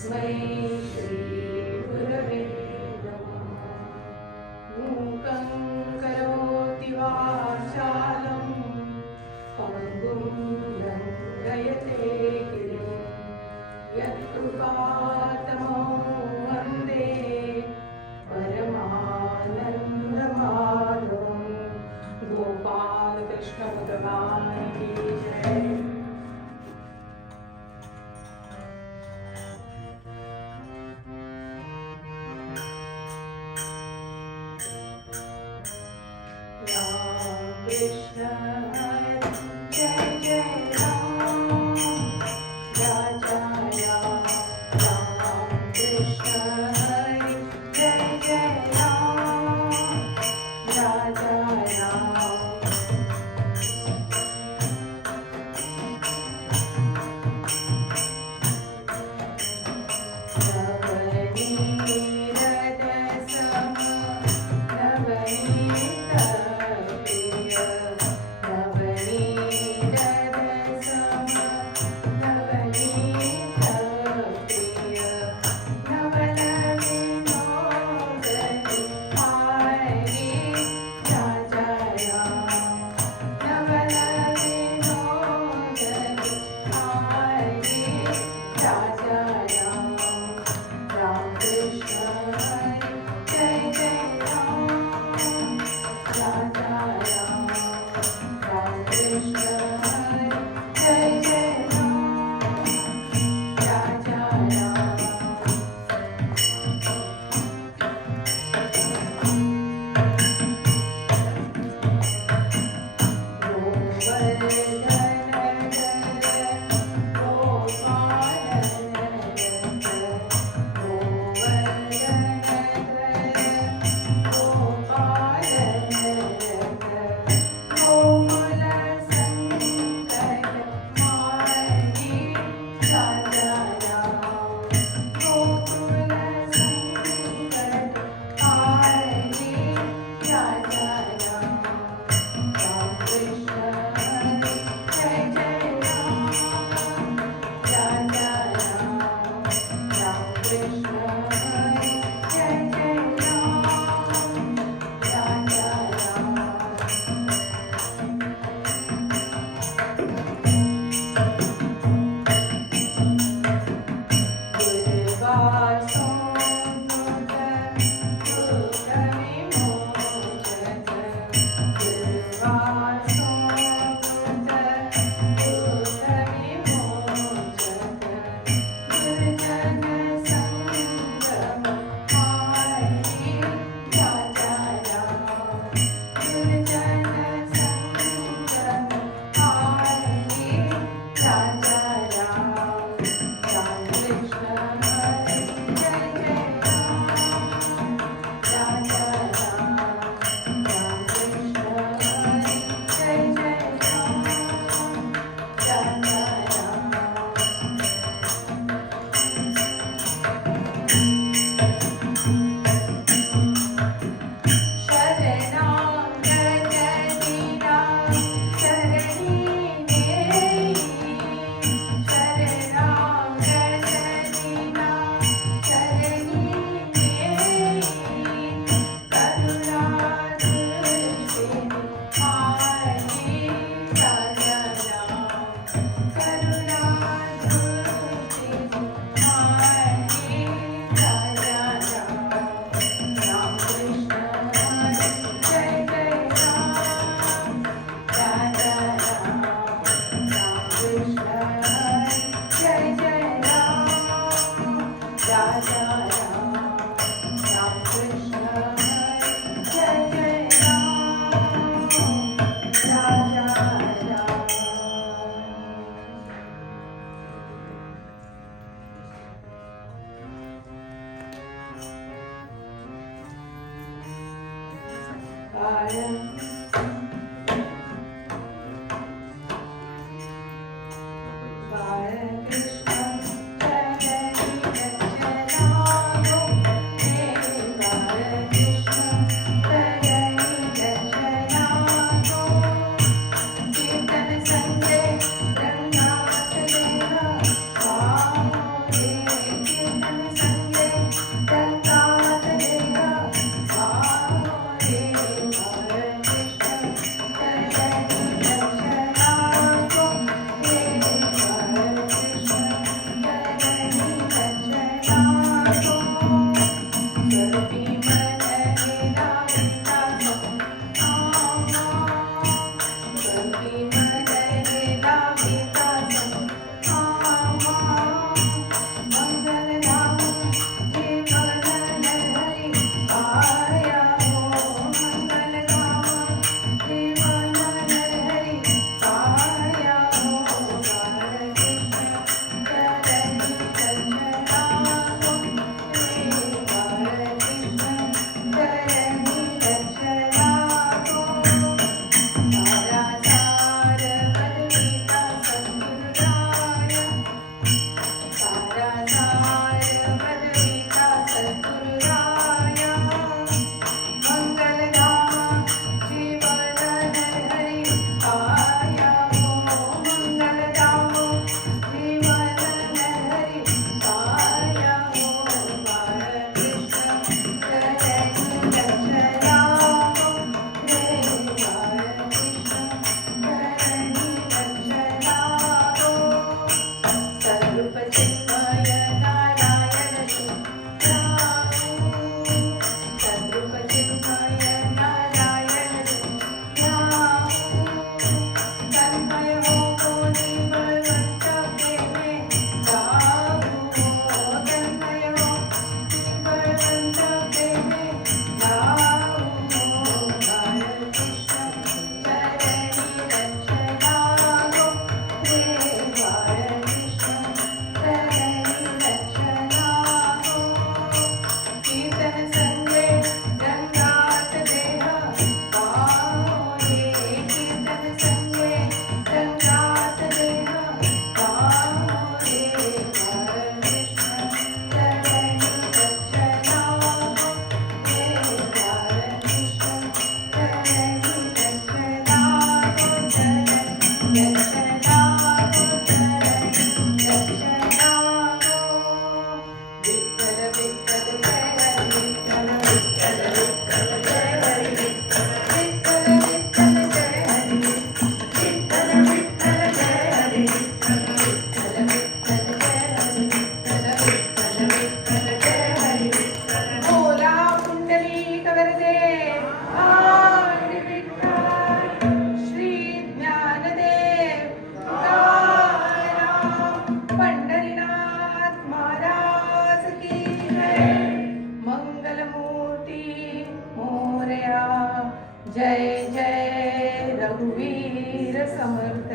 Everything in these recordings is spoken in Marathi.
तस्मै श्रीगुरवे नमः। मूकं करोति वाचालं पङ्गुं लङ्घयते गिरिं यत्कृपातमं वन्दे परमानन्दमाधवं। गोपाल कृष्ण भगवान की जय। राम कृष्ण हरे जय जय राम, राजा राम। राम कृष्ण हरे जय जय राम, राजा राम। नवनीत सम नवनीत प्रिय, नवनीत सम नवनीत जय जय रघुवीर समर्थ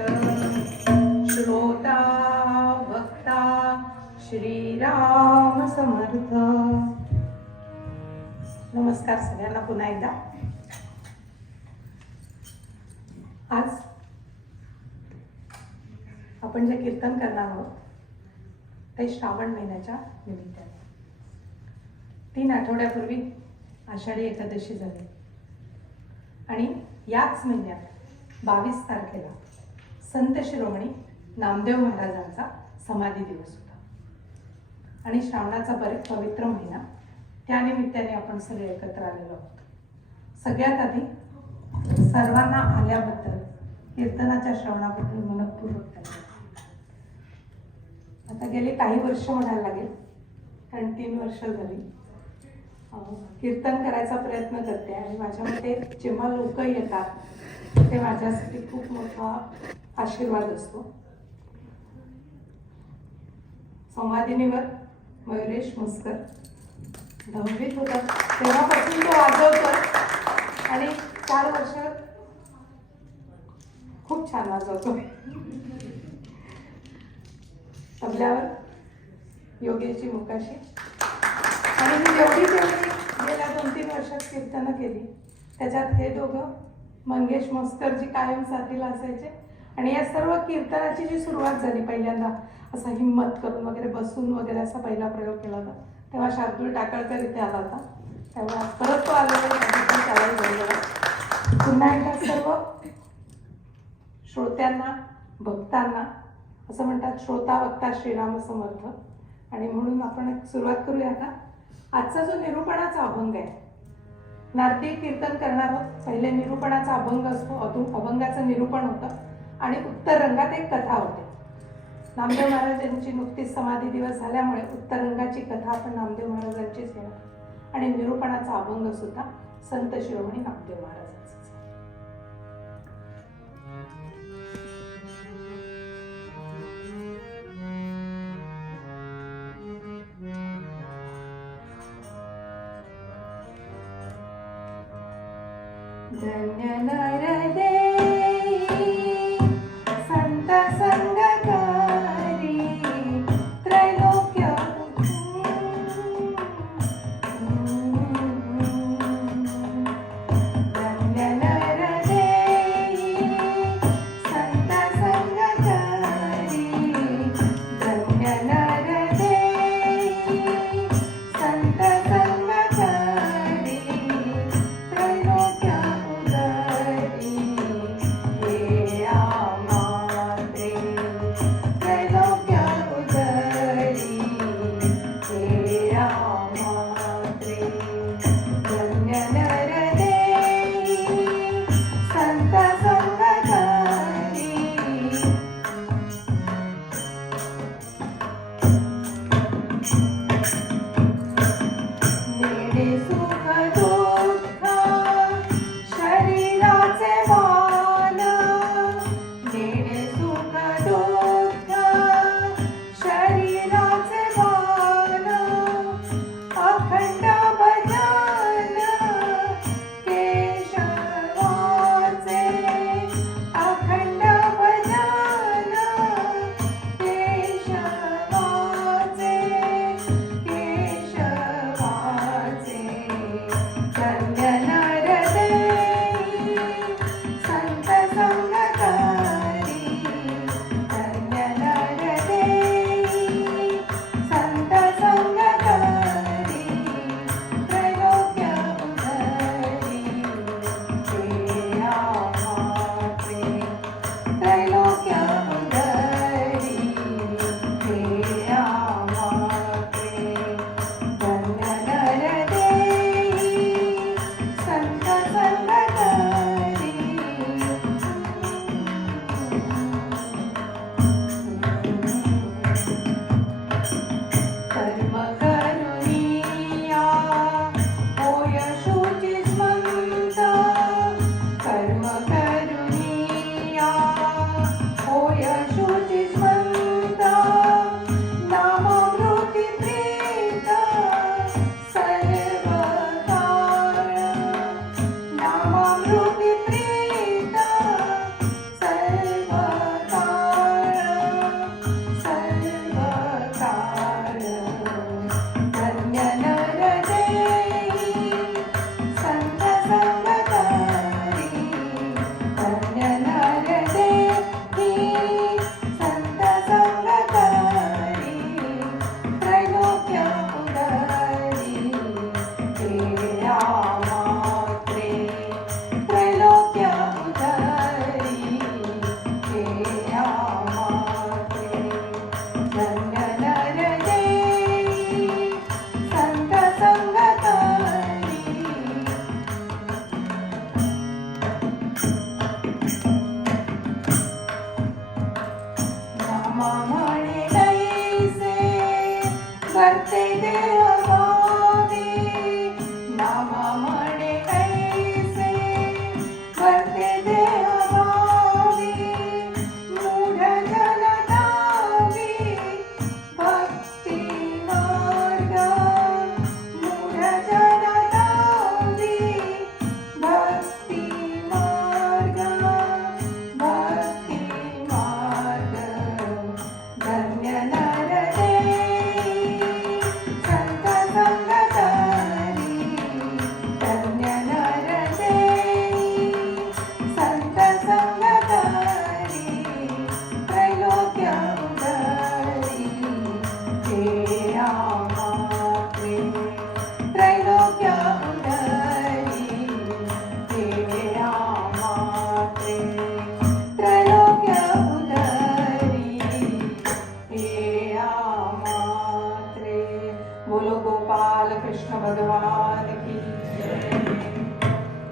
श्रोता भक्ता श्रीराम समर्थ। नमस्कार सगळ्यांना पुन्हा एकदा। आज आपण जे कीर्तन करणार आहोत ते श्रावण महिन्याच्या निमित्ताने 3 आठवड्यापूर्वी आषाढी एकादशी झाली आणि याच महिन्यात 22 तारखेला संत शिरोमणी नामदेव महाराजांचा समाधी दिवस होता आणि श्रावणाचा पवित्र महिना त्या निमित्ताने आपण सगळे एकत्र आलेलो आहोत। सगळ्यात आधी सर्वांना आल्याबद्दल कीर्तनाच्या श्रवणाबद्दल मनपूर्वक धन्यवाद। आता गेले काही वर्ष म्हणायला लागेल कारण 3 वर्ष झाली कीर्तन करायचा प्रयत्न करते आणि माझ्या मते जेव्हा लोक येतात ते माझ्यासाठी खूप मोठा आशीर्वाद असतो। संवादिनीवर मयुरेश मुस्कर 10वीत होता तेव्हापासून तो वाजवतो आणि 4 वर्ष खूप छान वाजवतो। तबल्यावर योगेशजी मुकाशी आणि मी जेवढी गेल्या 2-3 वर्षात कीर्तनं केली त्याच्यात हे दोघं मंगेश मस्करजी कायम साथीला असायचे आणि या सर्व कीर्तनाची जी सुरुवात झाली पहिल्यांदा असा हिम्मत करून वगैरे बसून वगैरे असा पहिला प्रयोग केला होता तेव्हा शार्दूल टाकळकर इथे आला होता तेव्हा परत तो आला पुन्हा एकदा सर्व श्रोत्यांना भक्तांना असं म्हणतात श्रोता वक्ता श्रीराम समर्थ आणि म्हणून आपण सुरुवात करूया आता। आजचा जो निरूपणाचा अभंग आहे नारदी कीर्तन करणार आहोत। पहिले निरूपणाचा अभंग असतो अभंगाचं निरूपण होतं आणि उत्तर रंगात एक कथा होते नामदेव महाराजांची नुकतीच समाधी दिवस झाल्यामुळे उत्तरंगाची कथा आपण नामदेव महाराजांचीच घेणार आणि निरूपणाचा अभंग सुद्धा संत शिरोमणी नामदेव महाराजांचा. धन्य नर देई संत संगकारी त्रैलोक्य धन्य नर देई संत संगकारी धन्य नर देई संत संगकारी त्रैलोक्य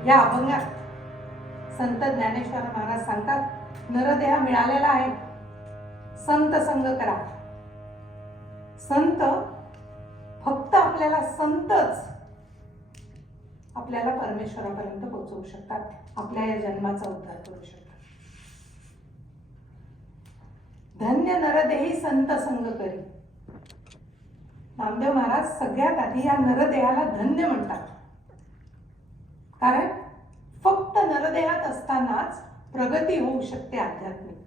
या अभंगात संत ज्ञानेश्वर महाराज सांगतात, नरदेह मिळालेला आहे, संत संग करा. संत फक्त आपल्याला संतच आपल्याला परमेश्वरापर्यंत पोहोचवू शकतात, आपल्या या जन्माचा उद्धार करू शकतात. धन्य नरदेही संत संग करी. नामदेव महाराज सगळ्यात आधी या नरदेहाला धन्य म्हणतात, कारण फक्त नरदेहात असतानाच प्रगती होऊ शकते आध्यात्मिक.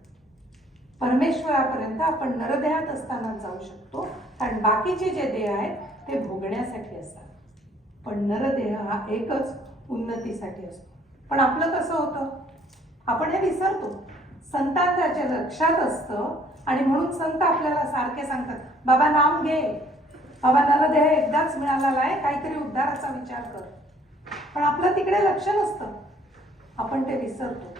परमेश्वरापर्यंत आपण नरदेहात असताना जाऊ शकतो, कारण बाकीचे जे देह आहेत ते भोगण्यासाठी असतात, पण नरदेह हा एकच उन्नतीसाठी असतो. पण आपलं कसं होतं, आपण हे विसरतो. संतांच्या लक्षात असतं आणि म्हणून संत आपल्याला सारखे सांगतात, बाबा नाम घे, बाबा नरदेह एकदाच मिळालेला आहे, काहीतरी उद्धाराचा विचार कर. पण आपलं तिकडे लक्ष नसतं, आपण ते विसरतो.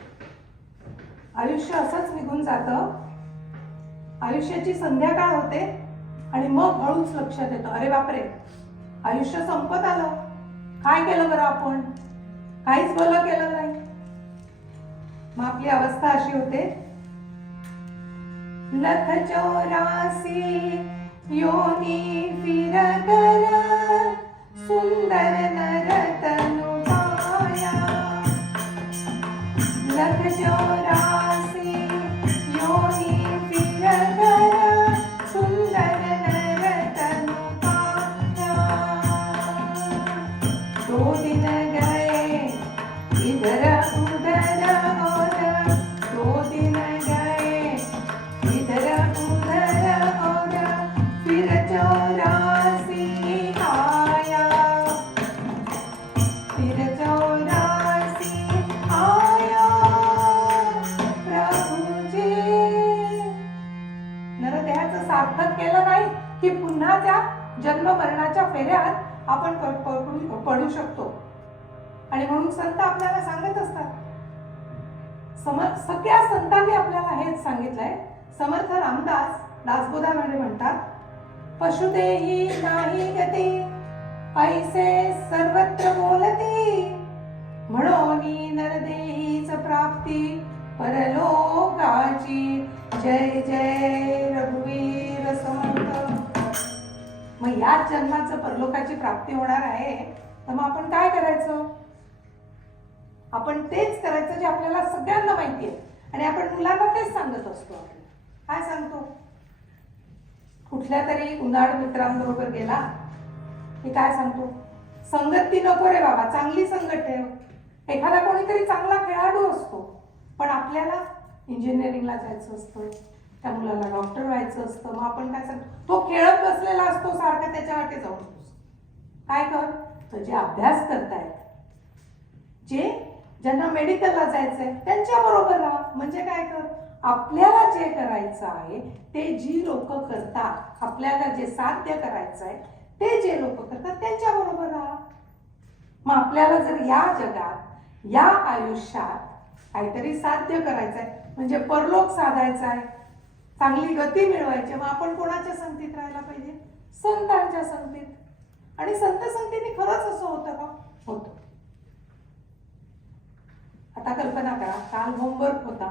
आयुष्य असंच निघून जातं. आयुष्याची संध्याकाळ होते आणि मग हळूच लक्षात येतं, अरे बापरे, आयुष्य संपत आलं. काय केलं बरं आपण, काहीच भलं केलं नाही. मग आपली अवस्था अशी होते, लख 84 योनी फिर कर सुंदर नर तनु पाया. लख 84 योनी फिर कर सुंदर नर तनु पाया. 2 दिन गए इधर उधर और 2 दिन गए इधर उधर और फिर 84 आया. फिर 84 आया प्रभुजी. नरदेहाचं सार्थक केलं नाही की पुन्हा त्या जन्म मरणाच्या फेऱ्यात आपण पडू शकतो. आणि म्हणून संत आपल्याला सांगत असतात, सगळ्या संतांनी आपल्याला हेच सांगितलंय. समर्थ रामदास दासबोधामध्ये म्हणतात, पशुदेही नाही गती ऐसे सर्वत्र बोलती. म्हणून नरदेहीच प्राप्ती परलोकाची. जय जय रघुवीर समर्थ. मग याच जन्माचं परलोकाची प्राप्ती होणार आहे, तर मग आपण काय करायचं? आपण तेच करायचं जे आपल्याला सगळ्यांना माहिती आहे, आणि आपण मुलांना तेच सांगत असतो. काय सांगतो? कुठल्या तरी उन्हाळ मित्रांबरोबर गेला की काय सांगतो, संगती नको रे बाबा, चांगली संगत ठेव. एखादा कोणीतरी चांगला खेळाडू असतो, पण आपल्याला इंजिनिअरिंगला जायचं असतं, त्या मुलाला डॉक्टर व्हायचं असतं. मग आपण काय सांगतो, तो खेळत बसलेला असतो सारखा, त्याच्या वाटे जाऊन काय कर, तो जे अभ्यास करतायत, ज्यांना मेडिकलला जायचंय त्यांच्या बरोबर राहा. म्हणजे काय कर, आपल्याला जे करायचं आहे ते जी लोक करतात, आपल्याला जे साध्य करायचं आहे ते जे लोक करतात त्यांच्या बरोबर राहा. मग आपल्याला जर या जगात या आयुष्यात काहीतरी साध्य करायचं आहे, म्हणजे परलोक साधायचा आहे, चांगली गती मिळवायची, मग आपण कोणाच्या संगतीत राहायला पाहिजे? संतांच्या संगतीत. आणि संत संगतीने खरंच असं होतं का? होतं. आता कल्पना करा, काल होमवर्क होता,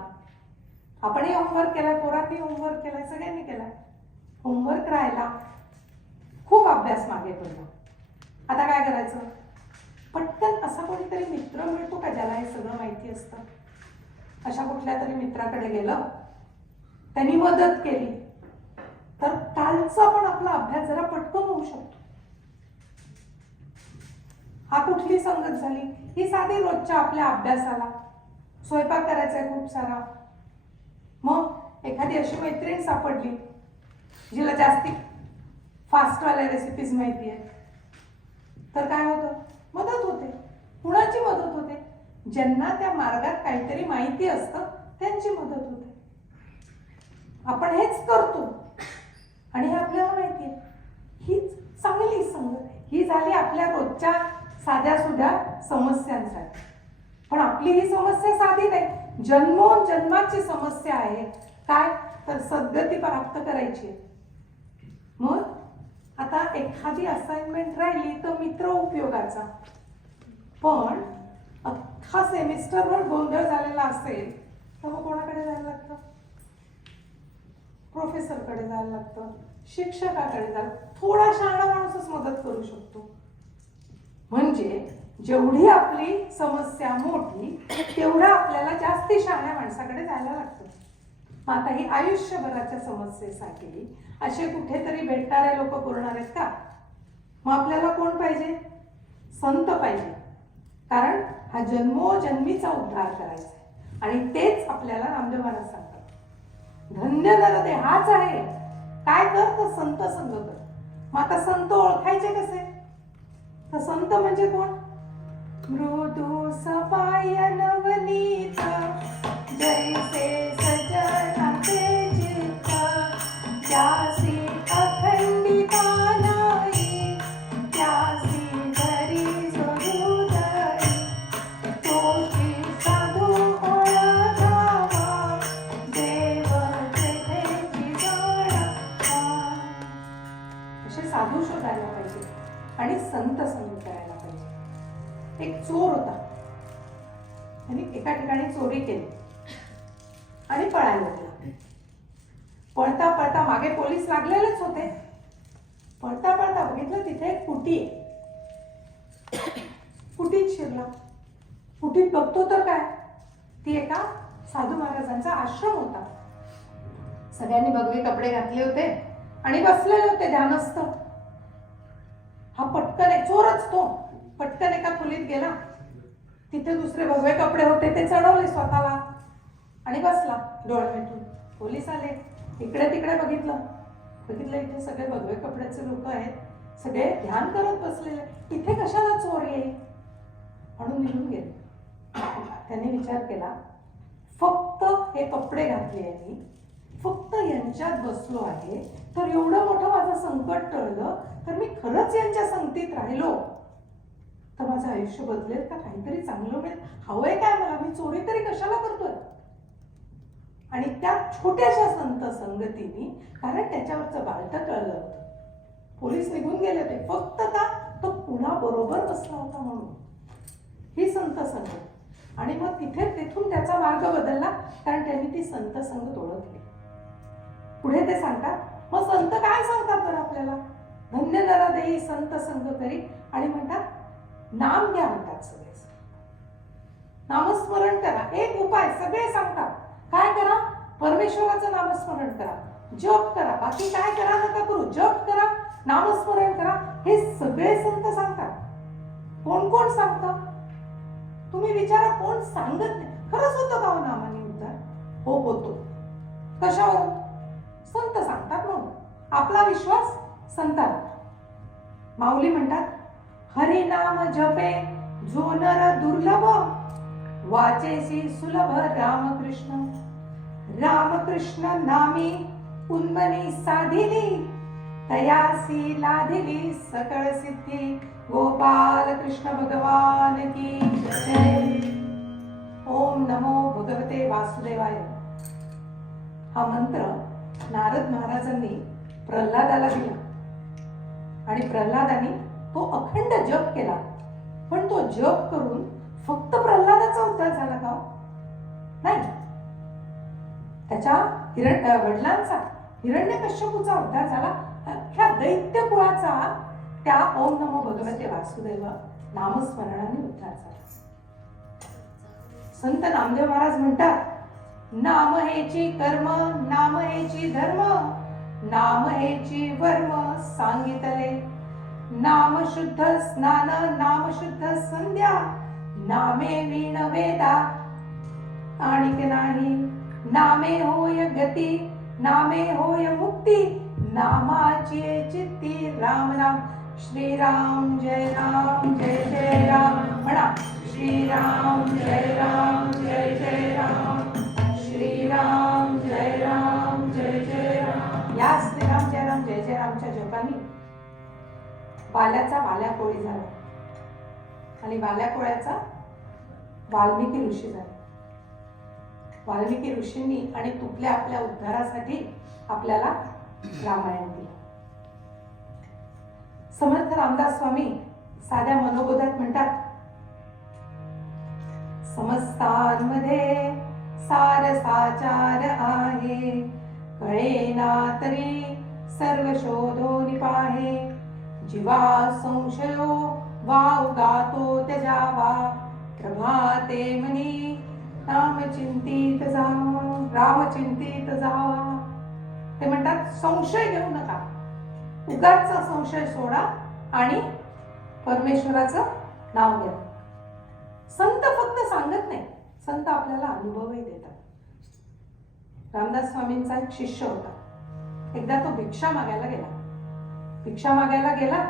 आपणही होमवर्क केलाय, पोरांनी होमवर्क केलाय, सगळ्यांनी केलाय. होमवर्क राहिला, खूप अभ्यास मागे पडला. आता काय करायचं? पटकन असा कोणीतरी मित्र मिळतो का ज्याला हे सगळं माहिती असतं? अशा कुठल्या तरी मित्राकडे गेलं, त्यांनी मदत केली, तर कालचा पण आपला अभ्यास जरा पटकन होऊ शकतो. हा कुठली संगत झाली? ही साधी रोजच्या आपल्या अभ्यासाला. स्वयंपाक करायचा आहे खूप सारा, मग एखादी अशी मैत्रीण सापडली जिला जास्ती फास्टवाल्या रेसिपीज माहिती आहे, तर काय होतं? मदत होते. कुणाची मदत होते? ज्यांना त्या मार्गात काहीतरी माहिती असतं त्यांची मदत होते. आपण हेच करतो आणि हे आपल्याला माहिती आहे. हीच चांगली संगत. ही झाली आपल्या रोजच्या साध्या सुध्या समस्यांसाठी. पण आपली ही समस्या साधी नाही, जन्मोजन्माची समस्या आहे. काय? तर सद्गती प्राप्त करायची. मग आता एखादी असाइनमेंट राहिली तर मित्र उपयोगाचा, पण अख्खा सेमिस्टरवर गोंधळ झालेला असेल तर मग कोणाकडे जायला लागतं? प्रोफेसरकडे जायला लागतं, शिक्षकाकडे जायला, थोडा शहाणा माणूसच मदत करू शकतो. म्हणजे जेवढी आपली समस्या मोठी तेवढा आपल्याला जास्ती शहाण्या माणसाकडे जायला लागतं. मग आता ही आयुष्यभराच्या समस्येसाठी असे कुठेतरी भेटणारे लोक पुरणार आहेत का? मग आपल्याला कोण पाहिजे? संत पाहिजे. कारण हा जन्मोजन्मीचा उद्धार करायचा आहे. आणि तेच आपल्याला नामदेव महाराज सांगतात, धन्य नरदे हाच आहे, काय कर तर संत संग कर. मग आता संत ओळखायचे कसे? तर संत म्हणजे कोण? मृदू सपाय नवनीत जैसे सजनाचे चित्त, त्यासी अखंडिता नाही, त्यासी धरी जो हृदय, तोची साधू ओळखावा, देव तेथेची जाणावा. असे साधू शोधायला पाहिजे आणि संत संग करायला पाहिजे. एक चोर होता, त्यांनी एका ठिकाणी चोरी केली आणि पळायला लागला. पळता पळता मागे पोलीस लागलेलेच होते. पळता पळता बघितलं तिथे एक कुटी आहे. कुटीत शिरला. कुटीत बघतो तर काय, ती एका साधू महाराजांचा आश्रम होता. सगळ्यांनी भगवे कपडे घातले होते आणि बसलेले होते ध्यानस्थ. हा पटकन, एक चोरच तो, पटकन एका खोलीत गेला. तिथे दुसरे भगवे कपडे होते, ते चढवले स्वतःला आणि बसला डोळे मिटून. पोलीस आले, इकडे तिकडे बघितलं इथे सगळे भगवे कपड्याचे लोक आहेत, सगळे ध्यान करत बसलेले, इथे कशाला चोर येईल म्हणून निघून गेले. त्यांनी विचार केला, फक्त हे कपडे घातले यांनी, फक्त यांच्यात बसलो आहे तर एवढं मोठं माझं संकट टळलं, तर मी खरंच यांच्या संगतीत राहिलो तर माझं आयुष्य बदलेल का? काहीतरी चांगलं मिळेल, हवंय काय मला? मी चोरी तरी कशाला करतोय? आणि त्या छोट्याशा संत संगतीने, कारण त्याच्यावरचं बालटं टळलं होतं. पोलीस निघून गेले होते, फक्त का तो पुन्हा बरोबर बसला होता म्हणून. ही संत संगत. आणि मग तिथून त्याचा मार्ग बदलला, कारण त्यांनी ती संत संगत ओळखली. पुढे ते सांगतात, मग संत काय सांगतात बरं आपल्याला? धन्य नरदेही संत संग करी. आणि म्हणतात नाम घ्या, म्हणतात सगळे. नामस्मरण करा. एक उपाय सगळे सांगतात, काय करा? परमेश्वराचं नामस्मरण करा, जप करा, बाकी काय करा नका करू, जप करा, नामस्मरण करा. हे सगळे संत सांगतात. कोण कोण सांगतं? तुम्ही विचारा, कोण सांगत नाही. खरंच होतं का नामाने उद्धार? हो, होतो. कशावर? संत सांगतात म्हणून. आपला विश्वास संतांवर. माऊली म्हणतात, हरि नाम जपे जो नर दुर्लभ, वाचेसी सुलभ रामकृष्ण. रामकृष्ण नामी उन्मनी साधिली, तयासी लाधिली सकळ सिद्धी. गोपाल कृष्ण भगवान की जय. ओम नमो भगवते वासुदेवाय. हा मंत्र नारद महाराजांनी प्रल्हादाला दिला आणि प्रल्हादाने तो अखंड जप केला. पण तो जप करून फक्त प्रल्हादाचा उद्धार झाला का? नाही, त्याच्या वडिलांचा, हिरण्यकश्यपूचा उद्धार झाला. अख्ख्या दैत्य कुळाचा त्या ओम नमो भगवते वासुदेव नामस्मरणाने उद्धार झाला. संत नामदेव महाराज म्हणतात, नाम हेची कर्म, नाम हेची धर्म, नाम हेची वर्म सांगितले. नाम शुद्ध स्नान, नाम शुद्ध संध्या, नामे वीण वेदा आणिक नाही. नामे होय गती, नामे होय मुक्ती, नामाची चित्ती राम राम. श्रीराम जय राम जय जय राम म्हणा. श्रीराम जय राम जय जय राम. श्रीराम जय राम जय जय राम. या श्रीराम जय राम जय जय रामच्या जपानी बाल्याचा बाल्याकोळी झाला आणि बाल्याकोळ्याचा वाल्मिकी ऋषी झाला. वाल्मिकी ऋषींनी आणि तुपल्या आपल्या उद्धारासाठी आपल्याला रामायण दिलं. समर्थ रामदास स्वामी साध्या मनोबोधात म्हणतात, समस्तांमध्ये सार साचार आहे, कळेना तरी सर्व शोधो निपाहे, जीवा संशयो वाव गातो त्यजावा, प्रभाते मनी राम चिंतित जावा. ते म्हणतात संशय घेऊ नका, उगाचचा संशय सोडा आणि परमेश्वराचं नाव घ्या. संत फक्त सांगत नाही, संत आपल्याला अनुभवही देतात. रामदास स्वामींचा एक शिष्य होता. एकदा तो भिक्षा मागायला गेला.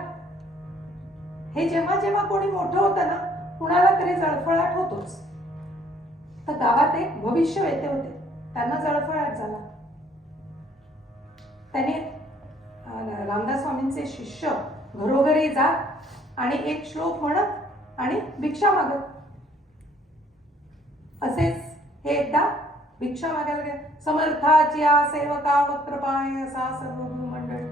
हे जेव्हा जेव्हा कोणी मोठं होतं ना, कुणाला तरी जळफळाट होतोच. तर गावात एक भविष्यवेते होते, त्यांना जळफळाट झाला. त्याने रामदास स्वामींचे शिष्य घरोघरी जात आणि एक श्लोक म्हणत आणि भिक्षा मागत. असेच हे एकदा भिक्षा मागायला गेले. समर्थाच्या सेवका वक्त्रपाय असा सर्व मंडळ.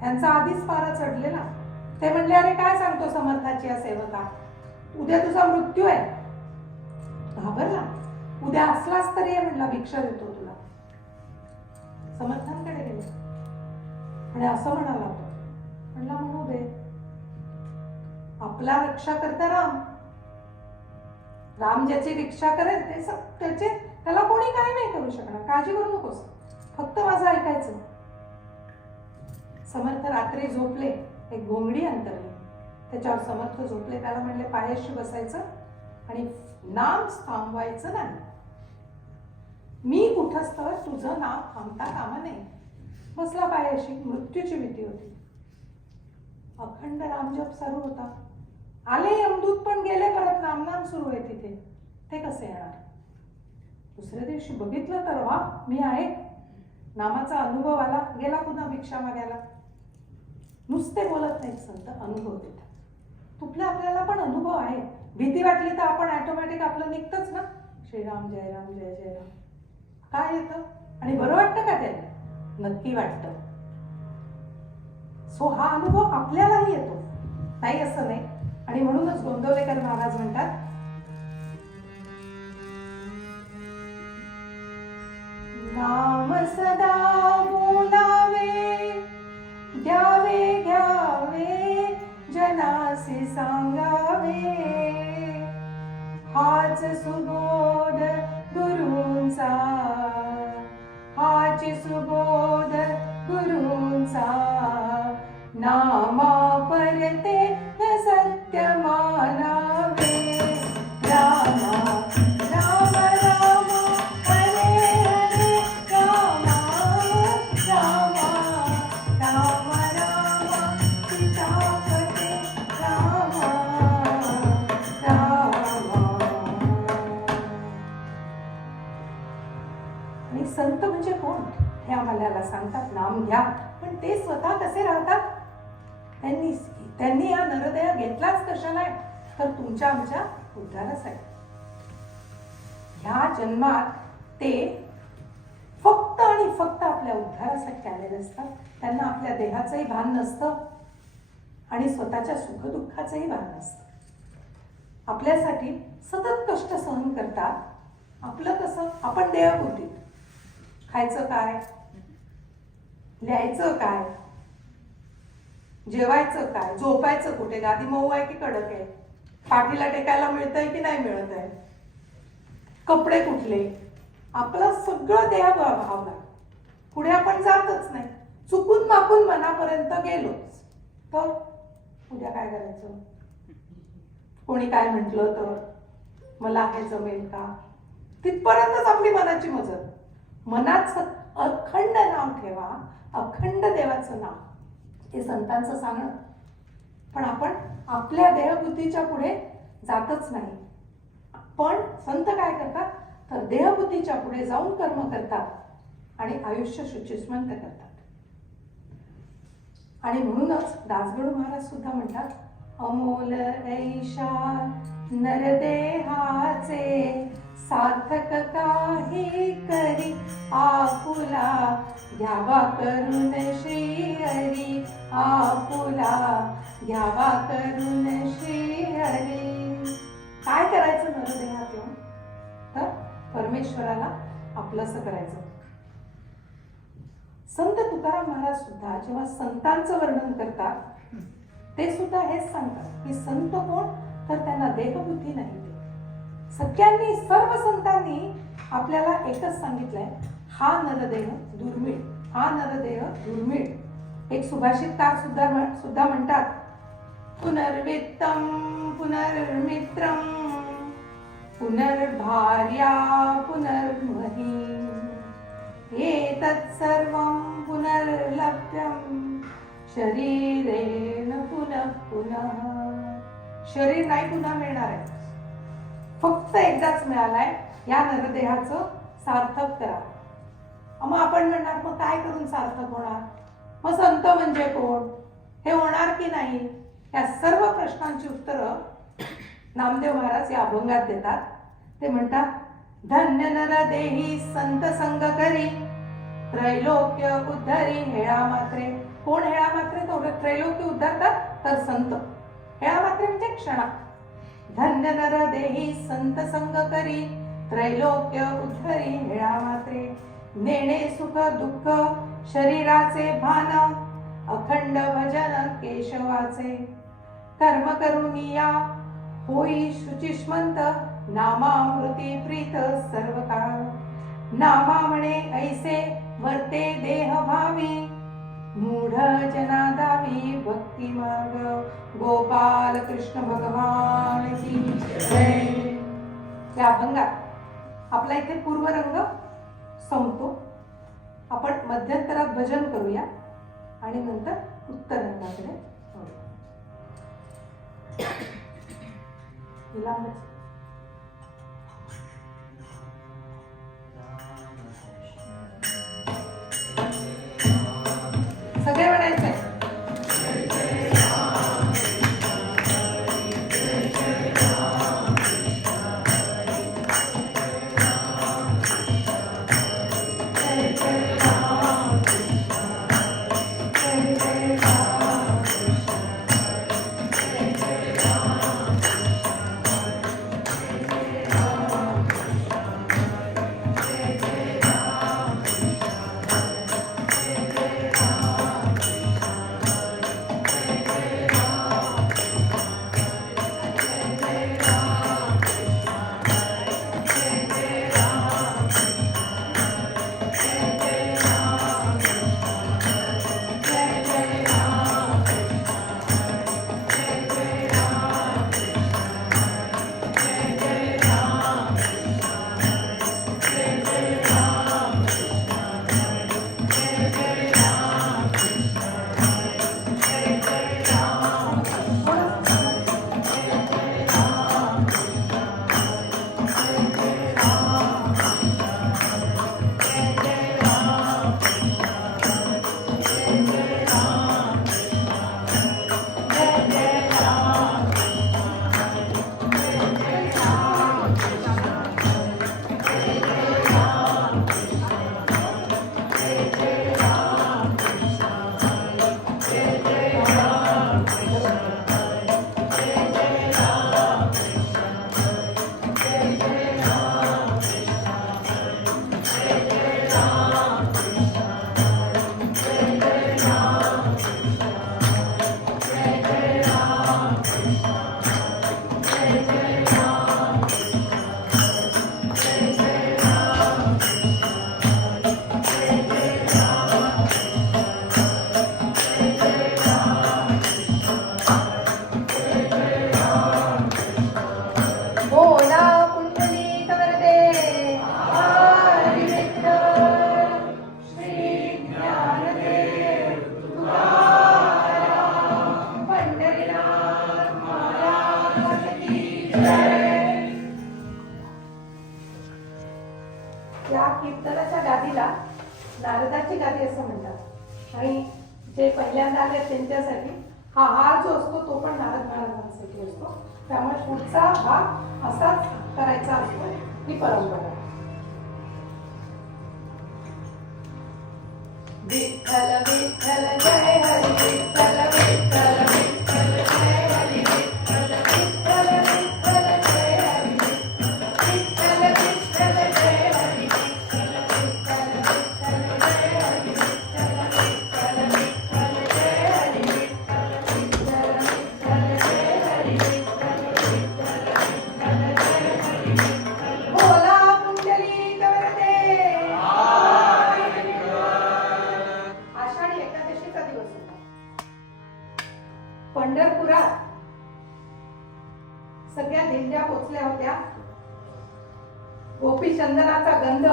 ह्यांचा आधीच पारा चढलेला. ते म्हणले, अरे काय सांगतो समर्थाची सेवका, उद्या तुझा मृत्यू आहे. घाबरला. उद्या असलाच तरी म्हणला भिक्षा देतो तुला. समर्थांकडे गेले आणि असं म्हणाला तो. म्हणला म्हणू दे, आपला रक्षा करता राम ज्याची रक्षा करेल त्याला कोणी काय नाही करू शकणार. काळजी करू नकोस, फक्त माझं ऐकायचं. समर्थ रात्री झोपले. एक घोंगडी अंतरली, त्याच्यावर समर्थ झोपले. त्याला म्हणले पायाशी बसायचं आणि नाम थांबवायचं नाही. मी उठस्तवर तुझं नाव थांबता कामा नये. बसला पायाशी. मृत्यूची भीती होती. अखंड नामजप चालू होता. आले यमदूत पण गेले, परत नाम सुरू आहे तिथे. ते कसे येणार? दुसऱ्या दिवशी बघितलं तर वा, मी आहे. नामाचा अनुभव आला. गेला पुन्हा भिक्षा मागायला. नुसते बोलत नाहीत संत, अनुभव देतात. तुपल्या आपल्याला पण अनुभव आहे. भीती वाटली तर आपण ऑटोमॅटिक आपलं निघतच ना, श्रीराम जय राम जय जय राम. काय येतं आणि बरं वाटतं का त्याला? नक्की वाटतं. सो हा अनुभव आपल्यालाही येतो, नाही असं नाही. आणि म्हणूनच गोंदवलेकर महाराज म्हणतात, नाम सदा बोलावे, द्यावे घ्यावे, जनासी सांगावे, हाच सुबोध गुरूंचा, हाच सुबोध गुरूंचा, नामा परते सत्य मानावे, रामा राम राम हरे हरे, रामा राम राम राम सीतापते, रामा राम. आणि संत म्हणजे कोण हे आम्हाला सांगतात, नाम घ्या. पण ते स्वतः कसे राहतात? त्यांनी हा नरदेह घेतलाच कशाला? तर तुमच्या आमच्या उद्धारासाठी. ह्या जन्मात ते फक्त आणि फक्त आपल्या उद्धारासाठी आलेले असतात. त्यांना आपल्या देहाचंही भान नसतं आणि स्वतःच्या सुखदुःखाचंही भान नसतं. आपल्यासाठी सतत कष्ट सहन करतात. आपलं कसं? आपण देहबुद्धीत खायचं काय, लिहायचं काय, जेवायचं काय, झोपायचं कुठे, गादी मऊ आहे की कडक आहे, पाठीला टेकायला मिळतंय की नाही मिळत आहे, कपडे कुठले, आपलं सगळं देह भावना. पुढे आपण जातच नाही. चुकून माकून मनापर्यंत गेलोच तर उद्या काय करायचं? कोणी काय म्हटलं तर मला हे जमेल का? तिथपर्यंतच आपली मनाची मजल. मनात अखंड नाव ठेवा, अखंड देवाचं नाव, हे संतांचं सांगणं. पण आपण आपल्या देहबुद्धीच्या पुढे जातच नाही. पण संत काय करतात तर देहबुद्धीच्या पुढे जाऊन कर्म करतात आणि आयुष्य शुचिस्मंत करतात. आणि म्हणूनच दासगणू महाराज सुद्धा म्हणतात, अमोल ऐशा नरदेहाचे, सार्थक काही करी आपुला, घ्यावा करून श्री हरी, आपुला घ्यावा करून श्री हरी. काय करायचं नरदेहात येऊन? तर परमेश्वराला आपलंसं करायचं. संत तुकाराम महाराज सुद्धा जेव्हा संतांचं वर्णन करतात ते सुद्धा हेच सांगतात की संत कोण, तर त्यांना देहबुद्धी नाही. ते सगळ्यांनी, सर्व संतांनी आपल्याला एकच सांगितलंय, हा नरदेह दुर्मिळ, हा नरदेह दुर्मिळ. एक सुभाषितकार सुद्धा म्हणतात, पुनर्वित्तम पुनर्मित्रम पुनर्भार्या पुनर्मही एतत् सर्वं पुनर्लभ्यम शरीरेण पुनः पुनः. शरीर नाही पुन्हा मिळणार आहे, फक्त एकदाच मिळालाय. या नरदेहाचं सार्थक करा. मग आपण म्हणणार, मग काय करून सार्थक होणार? मग संत म्हणजे कोण, हे होणार की नाही? या सर्व प्रश्नांची उत्तरं नामदेव महाराज या अभंगात देतात. ते म्हणतात, धन्य नर देही संत संग करी त्रैलोक्य उद्धरी हेळा मात्रे. कोण हेळा मात्रे? तर त्रैलोक्य उद्धरतात तर संत. हेळा मात्रे म्हणजे क्षणा. धन्य नर देही संत संग करी त्रैलोक्य उद्धरी हेळा मात्रे. नेणे सुख दुःख शरीराचे भान अखंड भजन केशवाचे. कर्म करुनिया होई शुचिष्मंत नामामृती प्रीत सर्व काळ. नामा म्हणे ऐसे वर्ते देह भावी मूढ जना दावी भक्ती मार्ग. गोपाल कृष्ण भगवान की जय. या अभंगात आपला इथे पूर्वरंग संपतो. आपण मध्यंतरात भजन करूया आणि नंतर उत्तर रंगाकडे सगळे म्हणायचंय. या कीर्तनाच्या गादीला नारदाची गादी असं म्हणतात. आणि जे पहिल्यांदा आले त्यांच्यासाठी हा हार जो असतो तो पण नारद महाराजांसाठी असतो. त्यामुळे पुढचा भाग असाच करायचा असतो ही परंपरा. विठ्ठल विठ्ठल जय हरी विठ्ठल विठ्ठल विठ्ठल जय हरी विठ्ठल विठ्ठल विठ्ठल जय हरी विठ्ठल विठ्ठल जय हरी विठ्ठल विठ्ठल विठ्ठल जय हरी विठ्ठल पंढरपुरात सगळ्या दिंड्या पोचल्या होत्या. गोपीचंदनाचा गंध,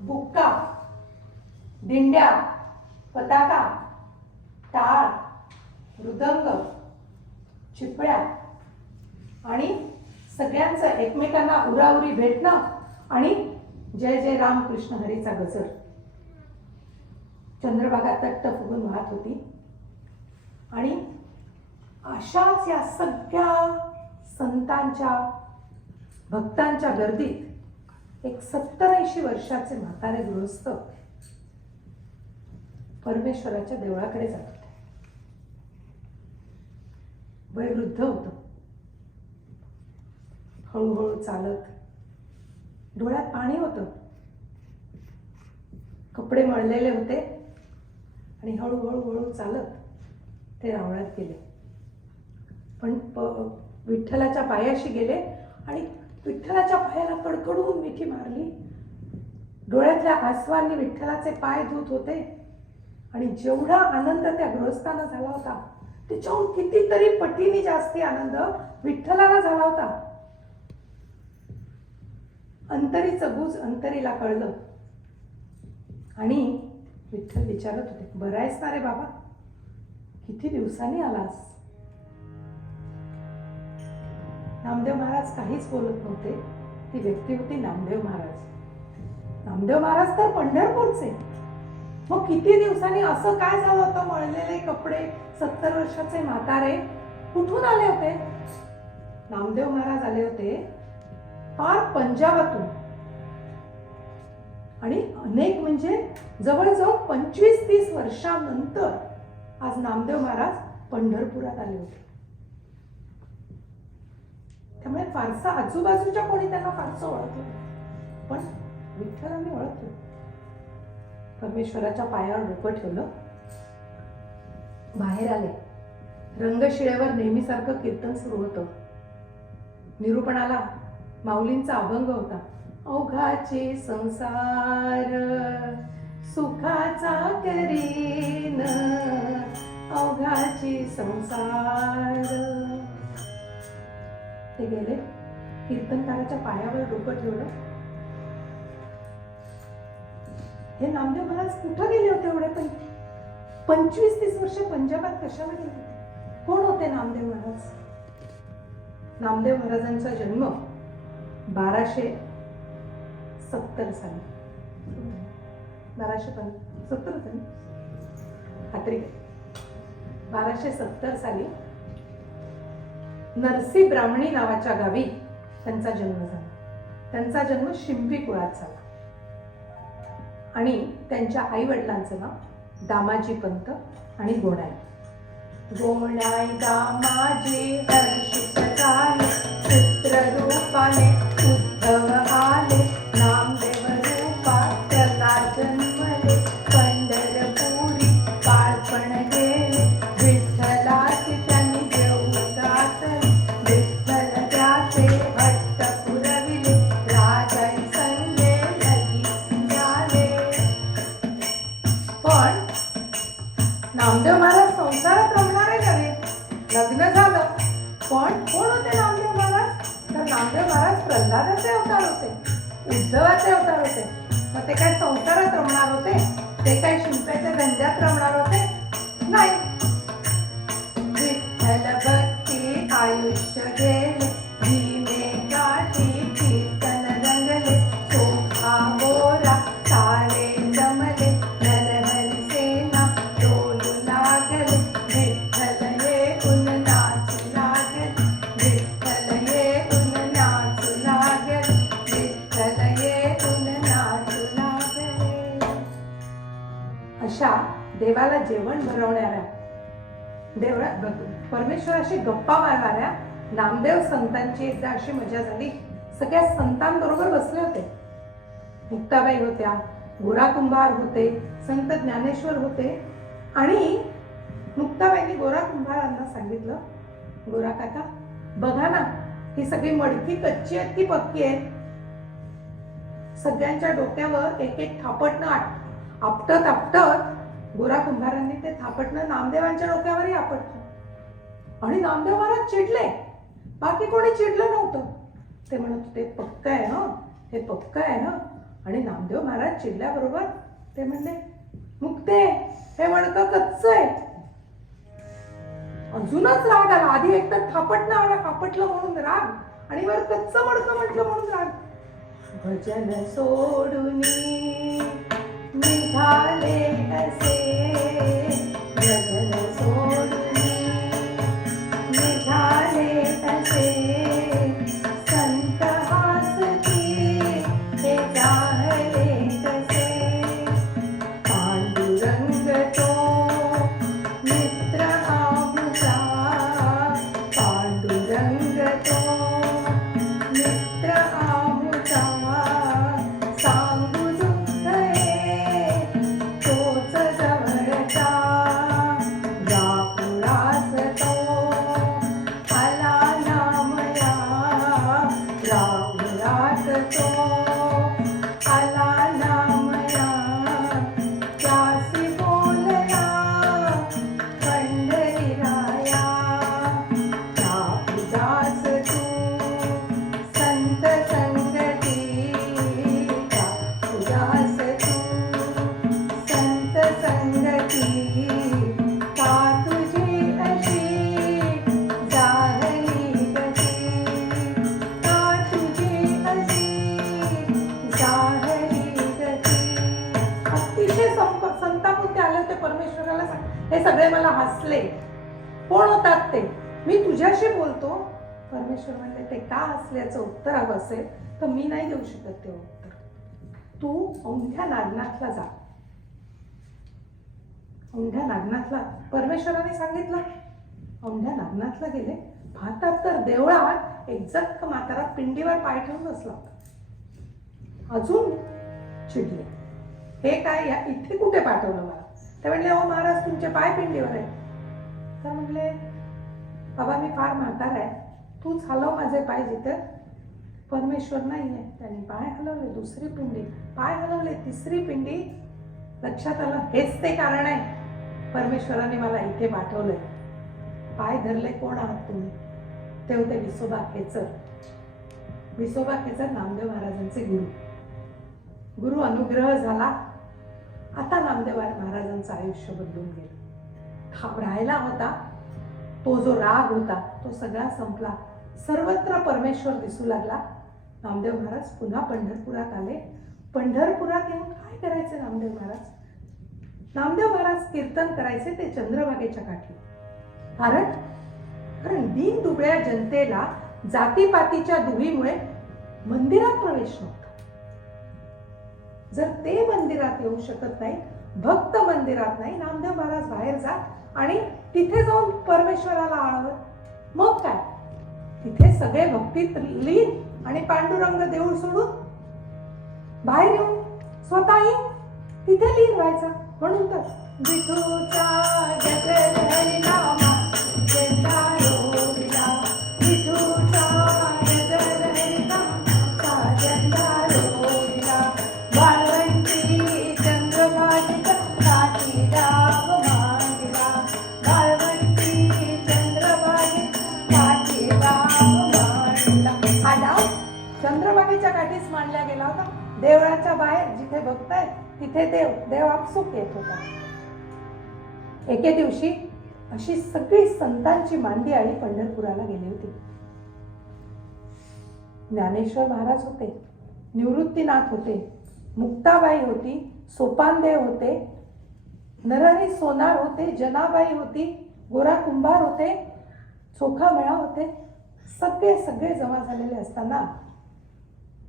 बुक्का, दिंड्या, पताका, टाळ, मृदंग, चिपळ्या आणि सगळ्यांचं एकमेकांना उराउरी भेटणं आणि जय जय रामकृष्ण हरीचा गजर. चंद्रभागा तट्ट फुगून वाहत होती आणि अशाच या सगळ्या संतांच्या भक्तांच्या गर्दीत एक 70-80 वर्षाचे म्हातारे गृहस्थ परमेश्वराच्या देवळाकडे जात होते. वयोवृद्ध होत, हळूहळू चालत, डोळ्यात पाणी होतं, कपडे मळलेले होते आणि हळूहळू हळू चालत ते रावणात गेले. पण विठ्ठलाच्या पायाशी गेले आणि विठ्ठलाच्या पायाला कडकडून मिठी मारली. डोळ्यातल्या आसवांनी विठ्ठलाचे पाय धुत होते आणि जेवढा आनंद त्या गृहस्थांना झाला होता त्याच्याहून कितीतरी पटीने जास्ती आनंद विठ्ठलाला झाला होता. अंतरीचं गुज अंतरीला कळलं आणि विठ्ठल विचारत होते, बरं आहेस ना रे बाबा, किती दिवसांनी आलास? नामदेव महाराज काहीच बोलत नव्हते. ती व्यक्ती होती नामदेव महाराज. नामदेव महाराज तर पंढरपूरचे. मग किती दिवसांनी असं काय झालं होतं? मळलेले कपडे, 70 वर्षाचे म्हातारे कुठून आले होते? नामदेव महाराज आले होते फार पंजाबातून आणि अनेक म्हणजे जवळजवळ 25-30 वर्षांनंतर आज नामदेव महाराज पंढरपुरात आले होते. त्यामुळे फारसा आजूबाजूच्या कोणी त्यांना फारसं ओळखलं, पण विठ्ठलांनी ओळखलं. परमेश्वराच्या पायावर डोकं ठेवलं, बाहेर आले. रंगशिळेवर नेहमीसारखं कीर्तन सुरू होतं. निरूपणाला माऊलींचा अभंग होता, अवघाचे संसार सुखाचा करीन, अवघाचे संसार. ते गेले, कीर्तनकाराच्या पायावर डोकं ठेवलं. हे नामदेव महाराज कुठं गेले होते एवढे? पण 25-30 वर्ष पंजाबात कशाला गेले होते? कोण होते नामदेव महाराज? नामदेव महाराजांचा जन्म 1270 साली. 1270 साली खात्री 1270 साली नरसी ब्राह्मणी नावाच्या गावी त्यांचा जन्म झाला. त्यांचा जन्म शिंपी कुळात झाला आणि त्यांच्या आई वडिलांचं नाव दामाजी पंत आणि गोणाई. गोणाई दामाजी हर्षित झाले, पुत्र रूपाने उद्धव आले, नामदेव रूपात त्याला जन्मले, पंढरपुरी बाळपण गेले, विठ्ठलाचे त्यांनी देऊ गातले, विठ्ठल त्याचे भट्ट पुरविले, राजाई संगे लगीन झाले. पण नामदेव महाराज संसारात रमणारे नव्हे. लग्न झालं, पण कोण होते नामदेव महाराज? तर नामदेव महाराज प्रल्हादाचे अवतार होते, उद्धवाचे अवतार होते. मग ते काय संसारात रमणार होते? ते काय शिंप्याच्या धंद्यात रमणार होते? नाही. विठ्ठल भक्ती आयुष्य गेले, भीमे गाठी कीर्तन रंगले, सोखा बोरा सारे जमले, नरहरी सेना डोलू लागले, विठ्ठल येऊन नाचू लागले, विठ्ठल येऊन नाचू लागले, विठ्ठल येऊन नाचू लागले. अशा देवाला जेवण भरवणाऱ्या, परमेश्वराशी गप्पा मारणाऱ्या नामदेव संतांची एकदा अशी मजा झाली. सगळ्या संतांबरोबर बसले होते. मुक्ताबाई होत्या, गोरा कुंभार होते, संत ज्ञानेश्वर होते आणि मुक्ताबाईंनी गोरा कुंभारांना सांगितलं, गोरा काका बघा ना, ही सगळी मडकी कच्ची आहेत की पक्की आहेत? सगळ्यांच्या डोक्यावर एक एक थापटणं आपटत आपटत गोरा कुंभारांनी ते थापटणं नामदेवांच्या डोक्यावरही आपटलं आणि नामदेव महाराज चिडले. बाकी कोणी चिडलं नव्हतं. ते म्हणत होते पक्क आहे ना, हे पक्क आहे ना. आणि नामदेव महाराज चिडल्याबरोबर ते म्हणले मुक्ते हे मडकं कच्च आहे. अजूनच राग आला. आधी एकतर थापटणं आला, आपटलं म्हणून राग आणि वर कच्च मडकं म्हटलं म्हणून राग. भजन सोडून निघाले असे, भजन सोडून निघाले असे, संत हासती हे जाहले कसे. पांडुरंग तो मित्र आमचा, पांडुरंग तो मित्र आमचा. सांगू दुःख हे तोच जवळचा, रापुरास तो आला नामया, रापुरात तो आला नामया. त्यासी बोलला पंढरीराया, रापुदास तू संत संगती, रापुदास तू संत संगती. का तुझी अशी जाहली गती, का तुझी अशी जाहली गती. अतिशय संतापून ते आले होते परमेश्वराला. हे सगळे मला हसले. कोण होतात ते? मी तुझ्याशी बोलतो. परमेश्वर म्हणले ते का हसल्याचं उत्तर हवं असेल तर मी नाही देऊ शकत ते उत्तर. तू औंढ्या नागनाथला जा. औंढ्या नागनाथला परमेश्वराने सांगितलं. औंढ्या नागनाथला गेले. पाहतात तर देवळात एक जक्क म्हातारा पिंडीवर पाय ठेवून बसला होता. अजून चिडले. हे काय, या इथे कुठे पाठवलं मला? ते म्हणले हो महाराज तुमचे पाय पिंडीवर आहे. तर म्हणले बाबा मी फार म्हातारा आहे, तूच हलव माझे पाय. जिथे परमेश्वर नाही आहे त्यांनी पाय हलवले. दुसरी पिंडी, पाय हलवले. तिसरी पिंडी. लक्षात आलं हेच ते कारण आहे परमेश्वराने मला इथे पाठवलंय. पाय धरले. कोण आहात तुम्ही? ते होते विसोबा खेचर. विसोबा खेचर नामदेव महाराजांचे गुरु. गुरु अनुग्रह झाला. आता नामदेव महाराजांचं आयुष्य बदलून गेलं. राहिला होता तो जो राग होता तो सगळा संपला. सर्वत्र परमेश्वर दिसू लागला. नामदेव महाराज पुन्हा पंढरपुरात आले. पंढरपुरात येऊन काय करायचे नामदेव महाराज? नामदेव महाराज कीर्तन करायचे ते चंद्रभागेच्या काठी. कारण दीन दुबळ्या जनतेला जातीपातीच्या दुहीमुळे मंदिरात प्रवेश नव्हता. जर ते मंदिरात येऊ शकत नाही, भक्त मंदिरात नाही, नामदेव महाराज बाहेर जा आणि तिथे जाऊन परमेश्वराला आळवत. मग काय, तिथे सगळे भक्तीत लीन आणि पांडुरंग देऊळ सोडून बाहेर येऊन स्वतःही तिथे लीन व्हायचा. म्हणून तर विठूचा गजर हरिनामा जंडारो विला, विठूचा गजर हरिनामा जंडारो विला. वाळवंटी चंद्रभागेच्या काठी डाग मांडला, वाळवंटी चंद्रभागेच्या काठी डाग मांडला. हा डाग चंद्रभागेच्या काठीच मांडला गेला होता. देवळाच्या बाहेर जिथे भक्त आहेत तिथे देव आपसूक येत होता. एके दिवशी अशी सगळी संतांची मांदी आळी पंढरपुराला गेली होती. ज्ञानेश्वर महाराज होते, निवृत्तीनाथ होते, मुक्ताबाई होती, सोपानदेव होते, नरहरी सोनार होते, जनाबाई होती, गोरा कुंभार होते, चोखामेळा होते. सगळे जमा झालेले असताना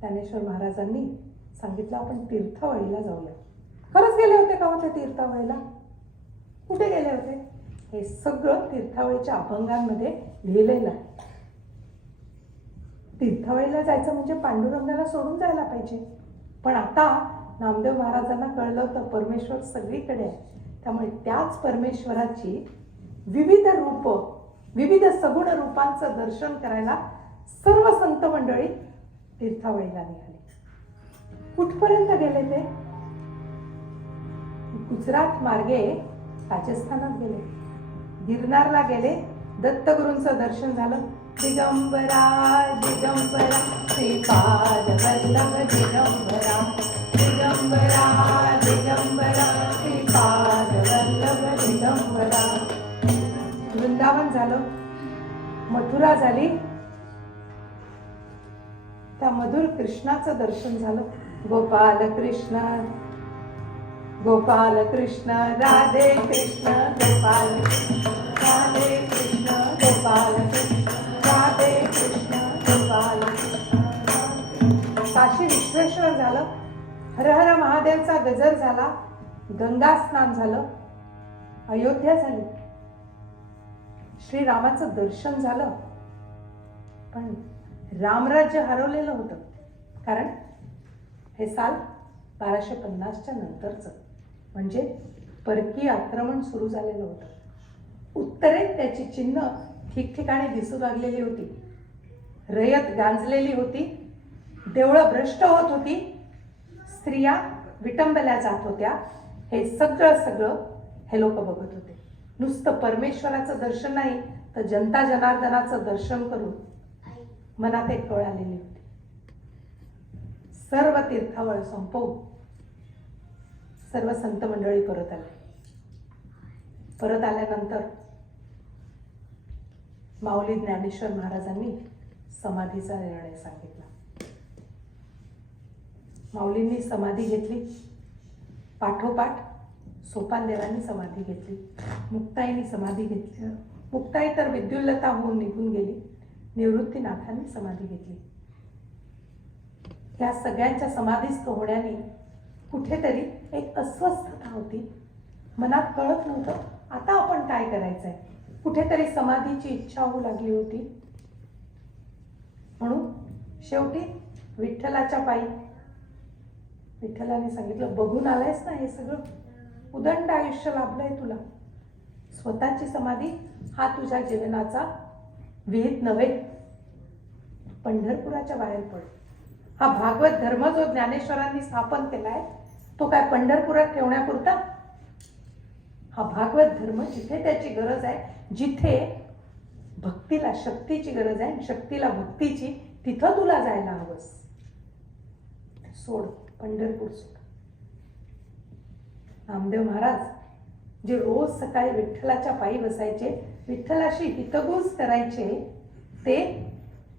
ज्ञानेश्वर महाराजांनी सांगितलं आपण तीर्थवळीला जाऊया. खरंच गेले होते का होते तीर्थवळीला? कुठे गेले होते? हे सगळं तीर्थवळीच्या अभंगांमध्ये लिहिलेलं आहे. तीर्थवळीला जायचं म्हणजे पांडुरंगाला सोडून जायला पाहिजे. पण आता नामदेव महाराजांना कळलं होतं परमेश्वर सगळीकडे आहे. त्यामुळे त्याच परमेश्वराची विविध रूप, विविध सगुण रूपांचं दर्शन करायला सर्व संत मंडळी तीर्थवळीला निघाले. कुठपर्यंत गेले ते? गुजरात मार्गे राजस्थानात गेले, गिरनारला गेले, दत्तगुरूंचं दर्शन झालं. दिगंबरा दिगंबरा श्रीपाद वल्लभ दिगंबरा, दिगंबरा दिगंबरा श्रीपाद वल्लभ दिगंबरा. वृंदावन झालं, मथुरा झाली, त्या मधुर कृष्णाचं दर्शन झालं. गोपाल कृष्ण गोपाल कृष्ण राधे कृष्ण गोपाल कृष्ण राधे कृष्ण गोपाल कृष्ण राधे कृष्ण गोपाल कृष्ण. काशी विश्वेश्वर झालं, हर हर महादेवचा गजर झाला, गंगा स्नान झालं, अयोध्या झाली, श्रीरामाचं दर्शन झालं. पण रामराज्य हरवलेलं होतं, कारण हे साल 1250च्या नंतरचं, म्हणजे परकीय आक्रमण सुरू झालेलं होतं. उत्तरेत त्याची चिन्ह ठिकठिकाणी दिसू लागलेली होती, रयत गांजलेली होती, देवळं भ्रष्ट होत होती, स्त्रिया विटंबल्या जात होत्या. हे सगळं हे लोक बघत होते. नुसतं परमेश्वराचं दर्शन नाही, तर जनता जनार्दनाचं दर्शन करून मनात एक कळ आलेली होती. सर्व तीर्थावळ संपवून सर्व संत मंडळी परत आले. परत आल्यानंतर माऊली ज्ञानेश्वर महाराजांनी समाधीचा निर्णय सांगितला. माऊलींनी समाधी घेतली, पाठोपाठ सोपानदेवांनी समाधी घेतली, मुक्ताईंनी समाधी घेतली. मुक्ताई तर विद्युल्लता होऊन निघून गेली, निवृत्तीनाथांनी समाधी घेतली. या सगळ्यांच्या समाधीस्थ होण्याने कुठेतरी एक अस्वस्थता होती, मनात कळत नव्हतं आता आपण काय करायचंय. कुठेतरी समाधीची इच्छा होऊ लागली होती. म्हणून शेवटी विठ्ठलाच्या पायी विठ्ठलाने सांगितलं, बघून आलायस ना हे सगळं, उदंड आयुष्य लाभलंय तुला, स्वतःची समाधी हा तुझ्या जीवनाचा विहित नव्हे, पंढरपुराच्या बाहेर पड. हा भागवत धर्म जो ज्ञानेश्वरांनी स्थापन केलाय तो काय पंढरपुरात ठेवण्यापुरता? हा भागवत धर्म जिथे त्याची गरज आहे, जिथे भक्तीला शक्तीची गरज आहे, शक्तीला भक्तीची, तिथं तुला जायला हवंस. सोड, पंढरपूर सोड. नामदेव महाराज जे रोज सकाळी विठ्ठलाच्या पायी बसायचे, विठ्ठलाशी हितगुज करायचे, ते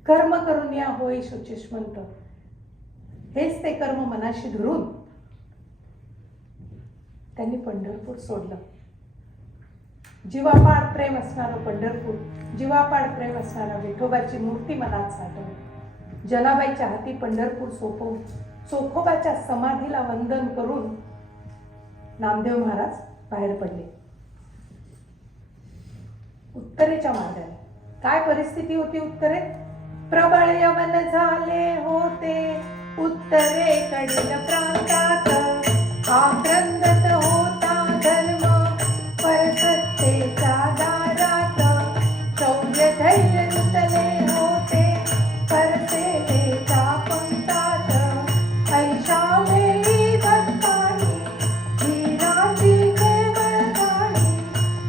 कर्म करून या होई शुचिष्मंत, हेच ते कर्म मनाशी धरून त्यांनी पंढरपूर सोडलं. जीवापाड प्रेम असणारं पंढरपूर, जीवापाड प्रेम असणारा विठोबाची मूर्ती मनात साठवून जनाबाईच्या हाती पंढरपूर सोपवून चोखोबाच्या समाधीला वंदन करून नामदेव महाराज बाहेर पडले. उत्तरेच्या मार्गाने काय परिस्थिती होती उत्तरेत? प्रबळ यवन झाले होते उत्तरेकडील प्रांतात, आक्रंदत होता धर्म परसत्तेच्या दारात, शौर्य धैर्य लुटले होते परसेवेच्या पंथात, ऐशा वेळी भक्तांनी धीराची केवळ गाणी,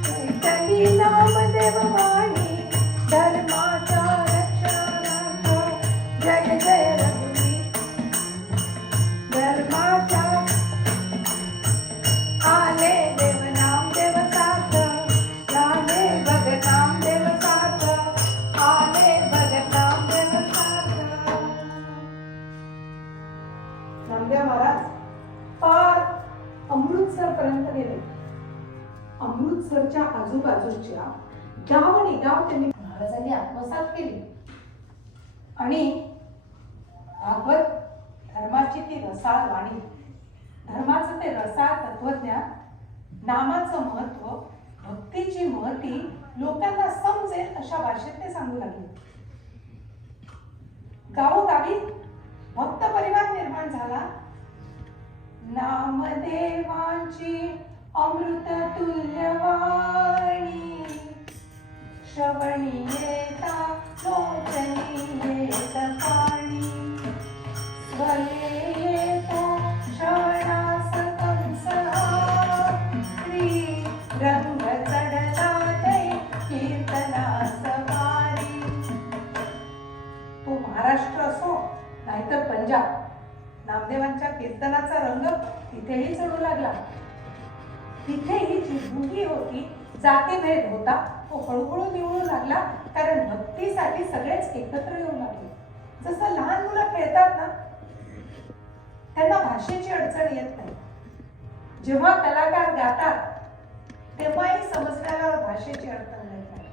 विठ्ठली नामदेव वाणी, धर्माच्या रक्षणार्थ जय जय रघुवीर, धर्माच्या आले देव नामदेव साथ, आले भगत नामदेव साथ, आले भगत नामदेव साथ. नामदेव महाराज पार अमृतसर पर्यंत गेले. अमृतसरच्या आजूबाजूच्या गाव आणि गाव त्यांनी महाराजांनी आत्मसात केली आणि भागवत धर्माची ती रसाळ वाणी, धर्माचं ते रसाळ तत्वज्ञान, नामाचं महत्व, भक्तीची महती लोकांना समजेल अशा भाषेत ते सांगू लागले. गावोगावी भक्त परिवार निर्माण झाला. नामदेवांची अमृत तुल्य वाणी, श्रवणी येता लोचनी येत पाणी, स्वये येतो श्रवणास कंस हा, चंदनाचा रंग तिथेही चढू लागला. तिथेही जी भुंगी होती, जातीभेद होता, तो हळूहळू निवळू लागला. कारण भक्तीसाठी सगळेच एकत्र येऊ लागले. जसं लहान मुलं खेळतात ना, त्यांना भाषेची अडचण येत नाही. जेव्हा कलाकार गातात तेव्हाही समजण्याला भाषेची अडचण नाही.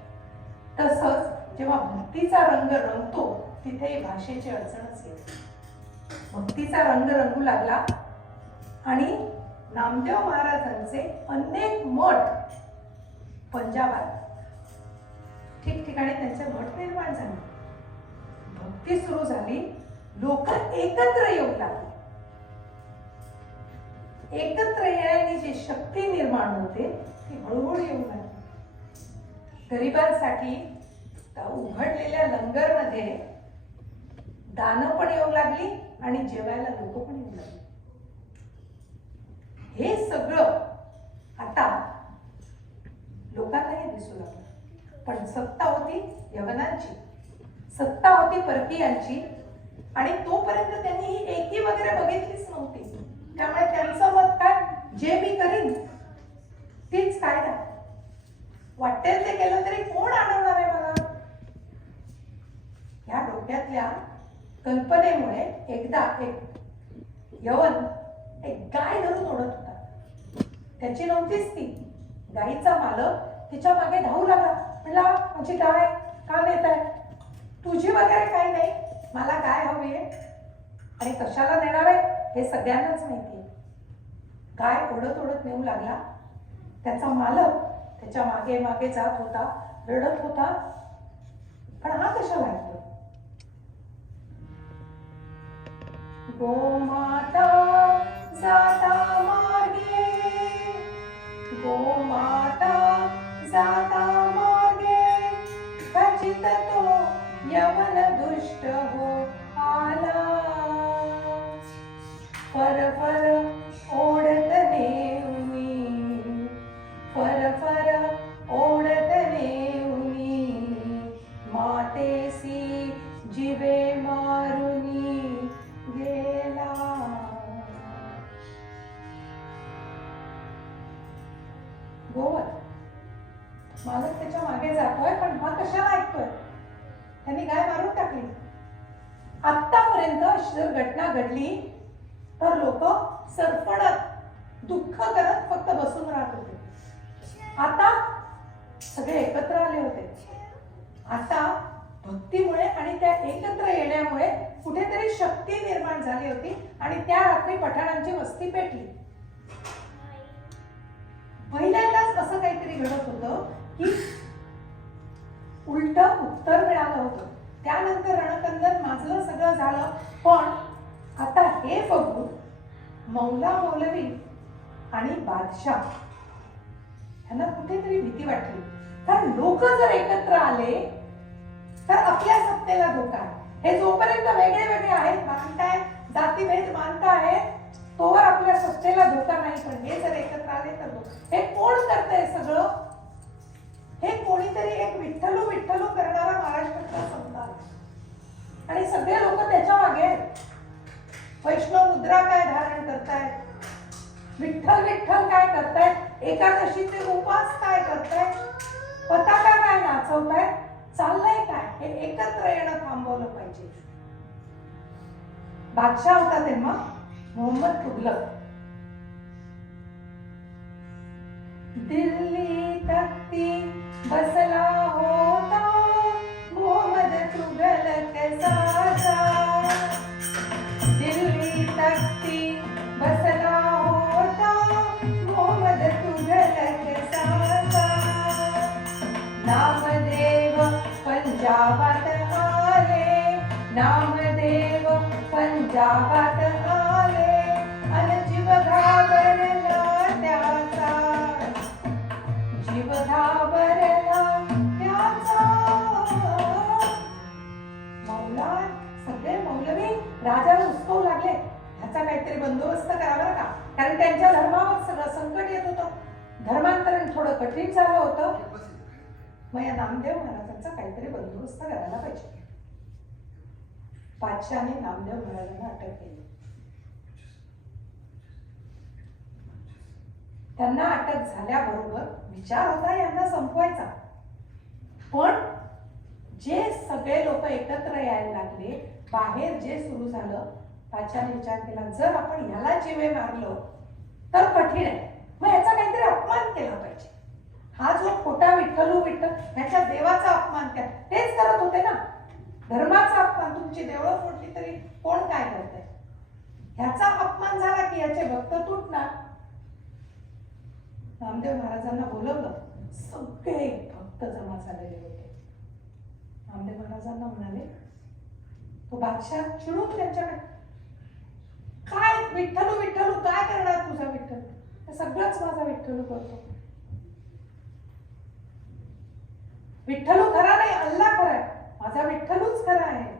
तसंच जेव्हा भक्तीचा रंग रंगतो तिथेही भाषेची अडचणच येते. भक्तीचा रंग रंगू लागला आणि नामदेव महाराजांचे अनेक मठ पंजाबात ठिकठिकाणी त्यांचे मठ निर्माण झाले. भक्ती सुरू झाली, लोक एकत्र येऊ लागली. एकत्र येण्याची जी शक्ती निर्माण होते ती हळूहळू येऊ लागली. गरिबांसाठी उघडलेल्या लंगरमध्ये दानं पण येऊ लागली आणि जेवायला लोक पण येऊ लागली. हे सगळं आता लोकांनाही दिसू लागलं. पण सत्ता होती यवनांची, सत्ता होती परकीयांची, आणि तोपर्यंत त्यांनी ही एकी वगैरे बघितलीच नव्हती. त्यामुळे त्यांचं मत काय, जे मी करीन तीच कायदा, वाटेल ते केलं तरी कोण अडवणार आहे मला. या डोक्यातल्या कल्पनेमुळे एकदा एक यवन एक गाय धरून ओढत होता. त्याची नव्हतीच ती. गायीचा मालक तिच्या मागे धावू लागला. म्हणला, माझी गाय का नेत आहे? तुझी वगैरे काही नाही, मला गाय हवी आहे. आणि कशाला नेणार आहे हे सगळ्यांनाच माहिती आहे. गाय ओढत ओढत नेऊ लागला. त्याचा मालक त्याच्या मागे मागे जात होता, रडत होता. पण हा कशाला ऐकतो? गोमाता जाता मार्गे, गोमाता जाता मार्गे, खचित तो यवन दुष्ट हो आला. फर फर ओढत नेऊनी, फर फर ओढत नेऊनी, मातेसी जीवे मारुनी गेला. गोवत मालक त्याच्या मागे जातोय, पण हा कशाला ऐकतोय? त्यांनी गाय मारून टाकली. आतापर्यंत जर घटना घडली तर लोक सरफडत दुःख करत फक्त बसून राहत होते. आता सगळे एकत्र आले होते. आता भक्तीमुळे आणि त्या एकत्र येण्यामुळे कुठेतरी शक्ती निर्माण झाली होती आणि त्या रात्री पठाणांची वस्ती पेटली. पहिल्यांदाच असं काहीतरी घडत होतं की उलट उत्तर मिळालं होतं. त्यानंतर रणकंदन माजलं, सगळं झालं. पण आता हे बघून मौला मौलवी आणि बादशाह यांना कुठेतरी भीती वाटली. कारण लोक जर एकत्र आले तर आपल्या सत्तेला धोका आहे. हे जोपर्यंत वेगळे वेगळे आहेत, मानतायत, जातीभेद मानतायत, तोवर आपल्या सत्तेला धोका नाही. पण हे जर एकत्र आले तर हे कोण करतंय सगळं? हे कोणीतरी एक विठ्ठलू विठ्ठलू करणारा महाराष्ट्रातला संत आहे आणि सगळे लोक त्याच्या मागे आहेत. वैष्णव मुद्रा काय धारण करतायत, विठ्ठल विठ्ठल काय करतायत, एकादशीचे उपास काय करतायत, पताका काय नाचवतायत, चाललंय काय? हे एकत्र येणं थांबवलं पाहिजे. बादशाह होता तेव्हा मोहम्मद तुगलक. दिल्ली तख्ती बसला होता मोहम्मद तुगलक साचा. दिल्ली तख्ती बसला होता मोहम्मद तुगलक साचा. नामदेव पंजाबात आले, नामदेव पंजाबात आले, अन जीव घाबरला त्याचा, जीव घाबरला त्याचा. मौला सगळे मौलवी राजाला उचकवू लागले, ह्याचा काहीतरी बंदोबस्त करा बरं का. कारण त्यांच्या धर्मावर सगळं संकट येत होतं. धर्मांतरण थोडं कठीण झालं होतं. मग या नामदेव महाराजांचा काहीतरी बंदोबस्त करायला पाहिजे. बादशाहने नामदेव महाराजांना अटक केली. त्यांना अटक झाल्याबरोबर विचार होता यांना संपवायचा, पण जे सगळे लोक एकत्र यायला लागले, बाहेर जे सुरू झालं, राजाने विचार केला जर आपण ह्याला जीवे मारलो तर कठीण आहे, मग याचा काहीतरी अपमान केला पाहिजे. हा जो खोटा विठ्ठलू विठ्ठल ह्याच्या देवाचा अपमान केला, तेच करत होते ना, धर्माचा अपमान. तुमची देवळं फोडली तरी कोण काय करतंय, ह्याचा अपमान झाला की याचे भक्त तुटणार. नामदेव महाराजांना बोलवलं, सगळे भक्त जमा झालेले होते. नामदेव महाराजांना म्हणाले, तो बादशाह चिडून त्यांच्याकडे, काय विठ्ठलू विठ्ठलू काय करणार तुझा विठ्ठल, सगळंच माझा विठ्ठलू करतो. विठ्ठलू खरा नाही, अल्ला खरा आहे, माझा विठ्ठलूच खरा आहे,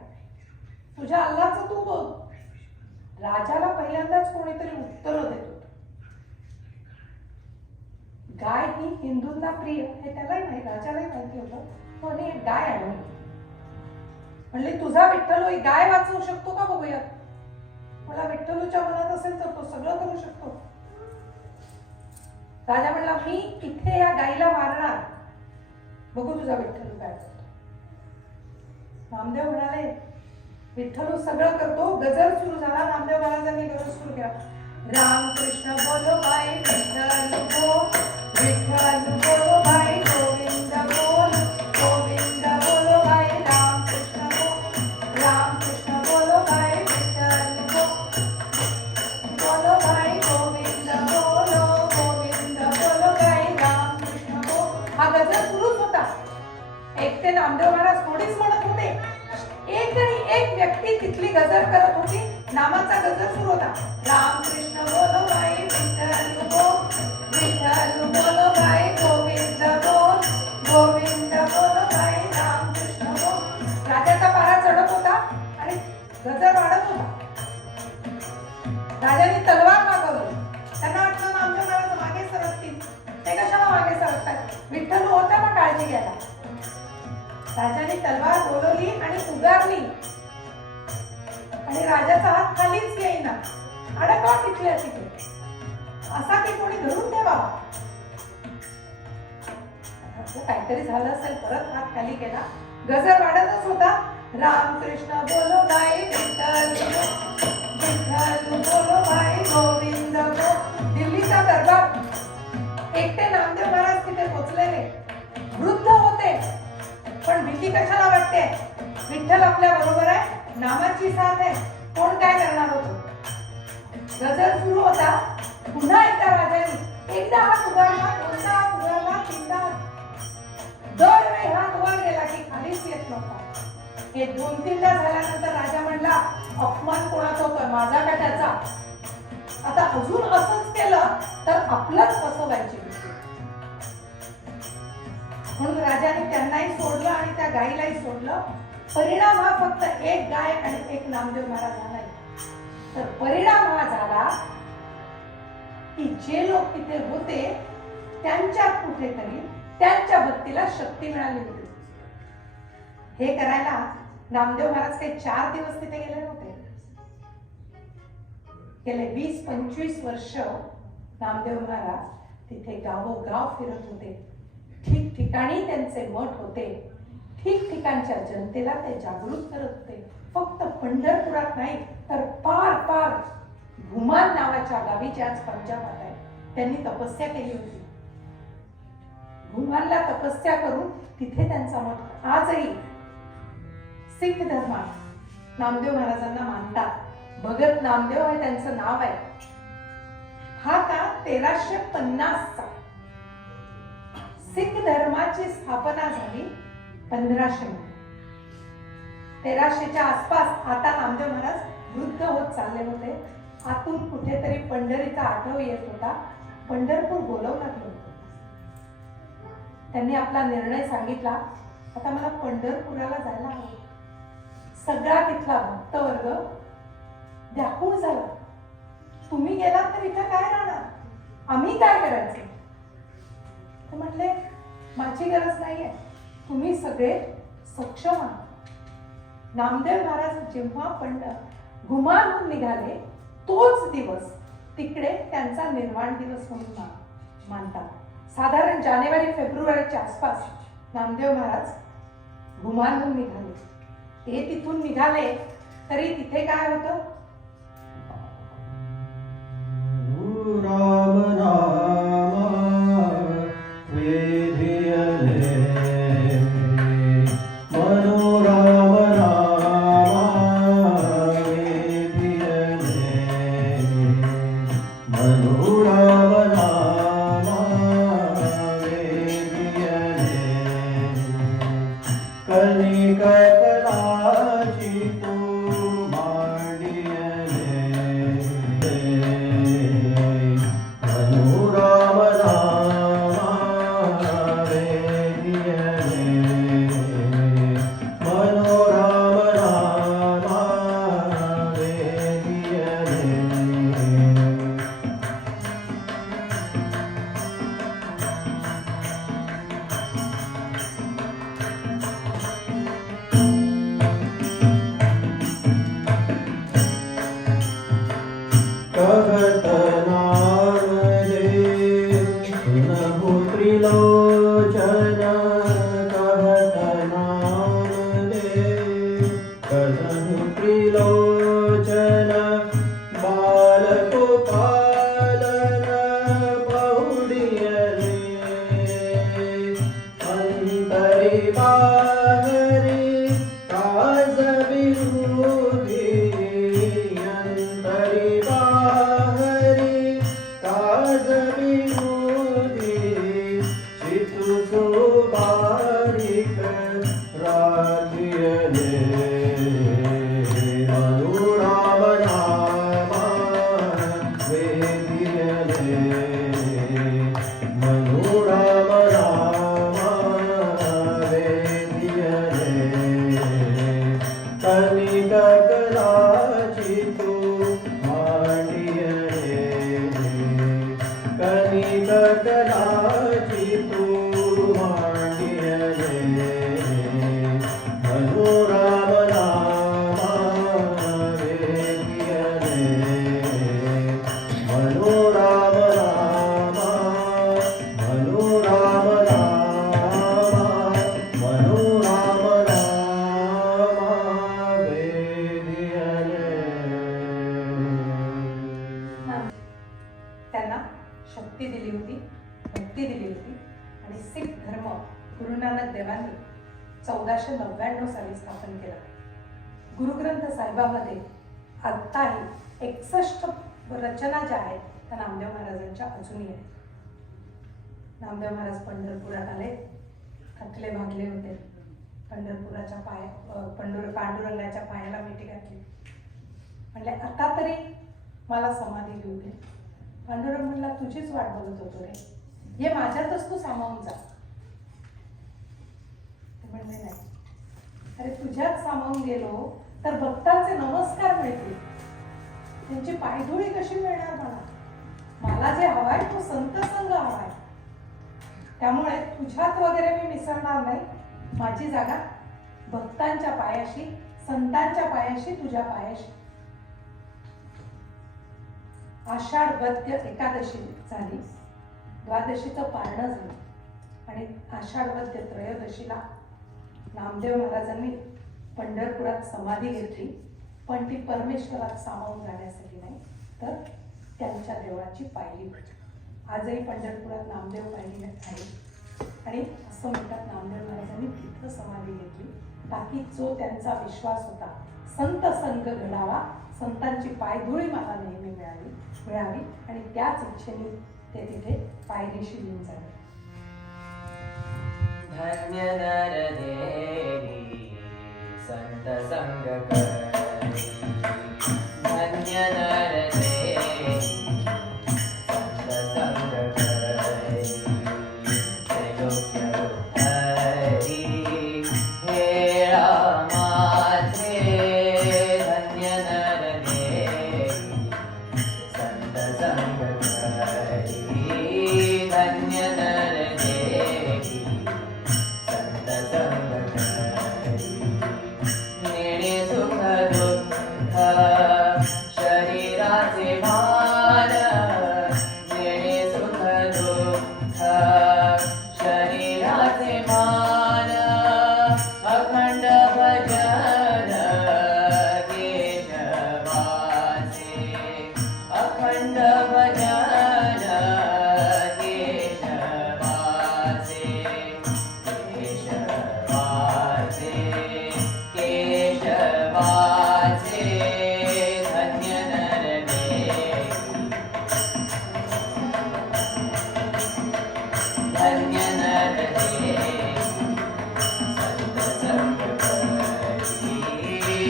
तुझ्या अल्लाचं तू बोल. राजाला पहिल्यांदाच कोणीतरी उत्तर देत होत. गाय ही हिंदूंना प्रिय हे त्यालाही माहिती, राजालाही माहिती होतं. तो एक गाय आणली, म्हणले तुझा विठ्ठलू ही गाय वाचवू शकतो का बघूयात. मला विठ्ठलूच्या मनात असेल तर तो सगळं करू शकतो. राजा म्हणला मी इथे या गायीला मारणार, बघू तुझा विठ्ठलू काय करतो. नामदेव म्हणाले विठ्ठलू सगळं करतो. गजर सुरू झाला. नामदेव महाराजांनी गजर सुरू केला. राम कृष्ण बोलो भाई विठ्ठल बोल, विठ्ठल बोलो भाई गोविंद बोल, गोविंद बोलो भाई राम कृष्ण बोल, राम कृष्ण बोलो भाई विठ्ठल बोलो भाई गोविंद बोलो, गोविंद बोलो भाई राम कृष्ण बोल. हा गजर सुरूच होता. एक ते नामदेव महाराज थोडीच म्हणत होते, एक आणि एक व्यक्ती तिथली गजर करत होती. नामाचा गजर सुरू होता. राम कृष्ण बोलो भाई विठ्ठल बोल, विठ्ठल बोलो भाई गोविंद बोल, गोविंद बोलो भाई राम कृष्ण बोल. राजाचा पारा चढत होता आणि गजर वाढत होता. राजाने तलवार मागवली. त्यांना वाटलं नामदेव महाराज मागे सरकतील, ते कशाला मागे सरकतात, विठ्ठल होता ना काळजी घ्यायला. राजाने तलवार बोलवली आणि उगारली आणि राजाचा हात खालीच येईना, अडकला तिथल्या तिथे, असा की कोणी धरून ठेवावा. काहीतरी झालं असेल, परत हात खाली केला. गजर वाढतच होता. राम कृष्ण बोलो भाई विठ्ठल, विठ्ठल बोलो भाई गोविंद बोल. दिल्लीचा दरबार, एकटे नामदेव महाराज तिथे पोचलेले, वृद्ध होते, पण भीती कशाला वाटते, विठ्ठल आपल्या बरोबर आहे, नामाची साथ आहे, कोण काय करणार होतो. गजर सुरू होता. पुन्हा एकदा राजाने एकदा हात उगारला, दोनदा हात उगारला, तीनदा दरवेळी हात वर गेला की खालीच येत नव्हता. हे 2-3दा झाल्यानंतर राजा म्हणला अपमान कोणाचा होतोय, माझा का त्याचा. आता अजून असंच केलं तर आपलंच कसं व्हायची. म्हणून राजाने त्यांनाही सोडलं आणि त्या गायीलाही सोडलं. परिणाम हा फक्त एक गाय आणि एक नामदेव महाराज झाला. तर परिणाम हा झाला की जे लोक तिथे होते त्यांच्यात कुठेतरी त्यांच्या भक्तीला शक्ती मिळाली होती. हे करायला नामदेव महाराज काही 4 दिवस तिथे गेले नव्हते. गेले 20-25 वर्ष नामदेव महाराज तिथे गावोगाव फिरत होते. ठिकठिकाणी त्यांचे मठ होते. ठिकठिकाणच्या जनतेला ते जागृत करत होते. फक्त पंढरपुरात नाही तर पार पार घुमान नावाच्या गावी, जे आज पंजाबात आहे, त्यांनी तपस्या केली होती. घुमानला तपस्या करून तिथे त्यांचा मठ. आजही सिख धर्मात नामदेव महाराजांना मानतात. भगत नामदेव हे त्यांचं नाव आहे. हा काळ 1350चा. सिख धर्माची स्थापना झाली 1500 मध्ये. 1300च्या आसपास. आता नामदेव महाराज वृद्ध होत चालले होते. आतून कुठेतरी पंढरीचा आठव येत होता. पंढरपूर बोलवू लागलं होतं. त्यांनी आपला निर्णय सांगितला, आता मला पंढरपुराला जायला हवं. सगळा तिथला भक्तवर्ग व्याकुळ झाला. तुम्ही गेलात तर इथं काय राहणार, आम्ही काय करायचं. ते म्हटले माझी गरज नाहीये, तुम्ही सगळे सक्षम आहात. नामदेव महाराज जेव्हा घुमानहून निघाले तोच दिवस तिकडे त्यांचा निर्वाण दिवस म्हणून मानतात. साधारण जानेवारी फेब्रुवारीच्या आसपास नामदेव महाराज घुमानहून निघाले. ते तिथून निघाले तरी तिथे काय होतं? राम नामा वेधियले मनोराम नामा वेधियले मनोराम नामा वेधियले कलिकलाची तू मांडियले मनोराम नामा वेधियले मनोराम नामा वेधियले कहत नामदेव सुनहु त्रिलोचन कहत नामदेव सुनहु त्रिलोचन बालको पालन बहुडियले अंतरी बाहरी काज विरोधी अंतरी बाहरी काज विरोधी चितु सुबारिक राधियले मनोराम नामा वेधियले मनोराम नामा वेधियले कलिकलाची तू मांडियले कलिकलाची तू मांडियले मनोराम नामा वेधियले मनोराम नामा मनोराम नामा मनोराम नामा वेधियले. त्यांना शक्ती दिली होती, भक्ती दिली होती आणि सिख धर्म गुरु नानक देवांनी 1499 साली स्थापन केला. गुरुग्रंथ साहिबामध्ये आत्ताही 61 रचना ज्या आहेत त्या नामदेव महाराजांच्या अजूनही आहेत. नामदेव महाराज पंढरपुरात आले, थकले भागले होते. पंढरपुराच्या पांडुरंगाच्या पायाला मिठी घातली. म्हणले आता तरी मला समाधी घेऊ दे. पांडुरंग म्हणला तुझीच वाट बघत होतो रे, ये माझ्यातच तू सामावून जा. ते म्हणले नाही, अरे तुझ्यात सामावून गेलो तर भक्तांचे नमस्कार मिळतील, त्यांची पायधुळी कशी मिळणार मला? मला जे हवाय तो संत संग हवाय. त्यामुळे तुझ्यात वगैरे मी मिसळणार नाही. माझी जागा भक्तांच्या पायाशी, संतांच्या पायाशी, तुझ्या पायाशी. आषाढ वद्य एकादशी झाली, द्वादशीचं पारणं झालं आणि आषाढ वद्य त्रयोदशीला नामदेव महाराजांनी पंढरपुरात समाधी घेतली. पण ती परमेश्वरात सामावून जाण्यासाठी नाही, तर त्यांच्या देवळाची पायरी. आजही पंढरपुरात नामदेव पायरी आहे आणि असं म्हणतात नामदेव महाराजांनी तिथं समाधी घेतली ताकी जो त्यांचा विश्वास होता संत संग घडावा, संतांची पायधुळी मला नेहमी मिळावी आणि त्याच इच्छेने ते तिथे पायरीशी येऊन झाले. धन्य नरदेवी संत संग करी, धन्य नरदेवी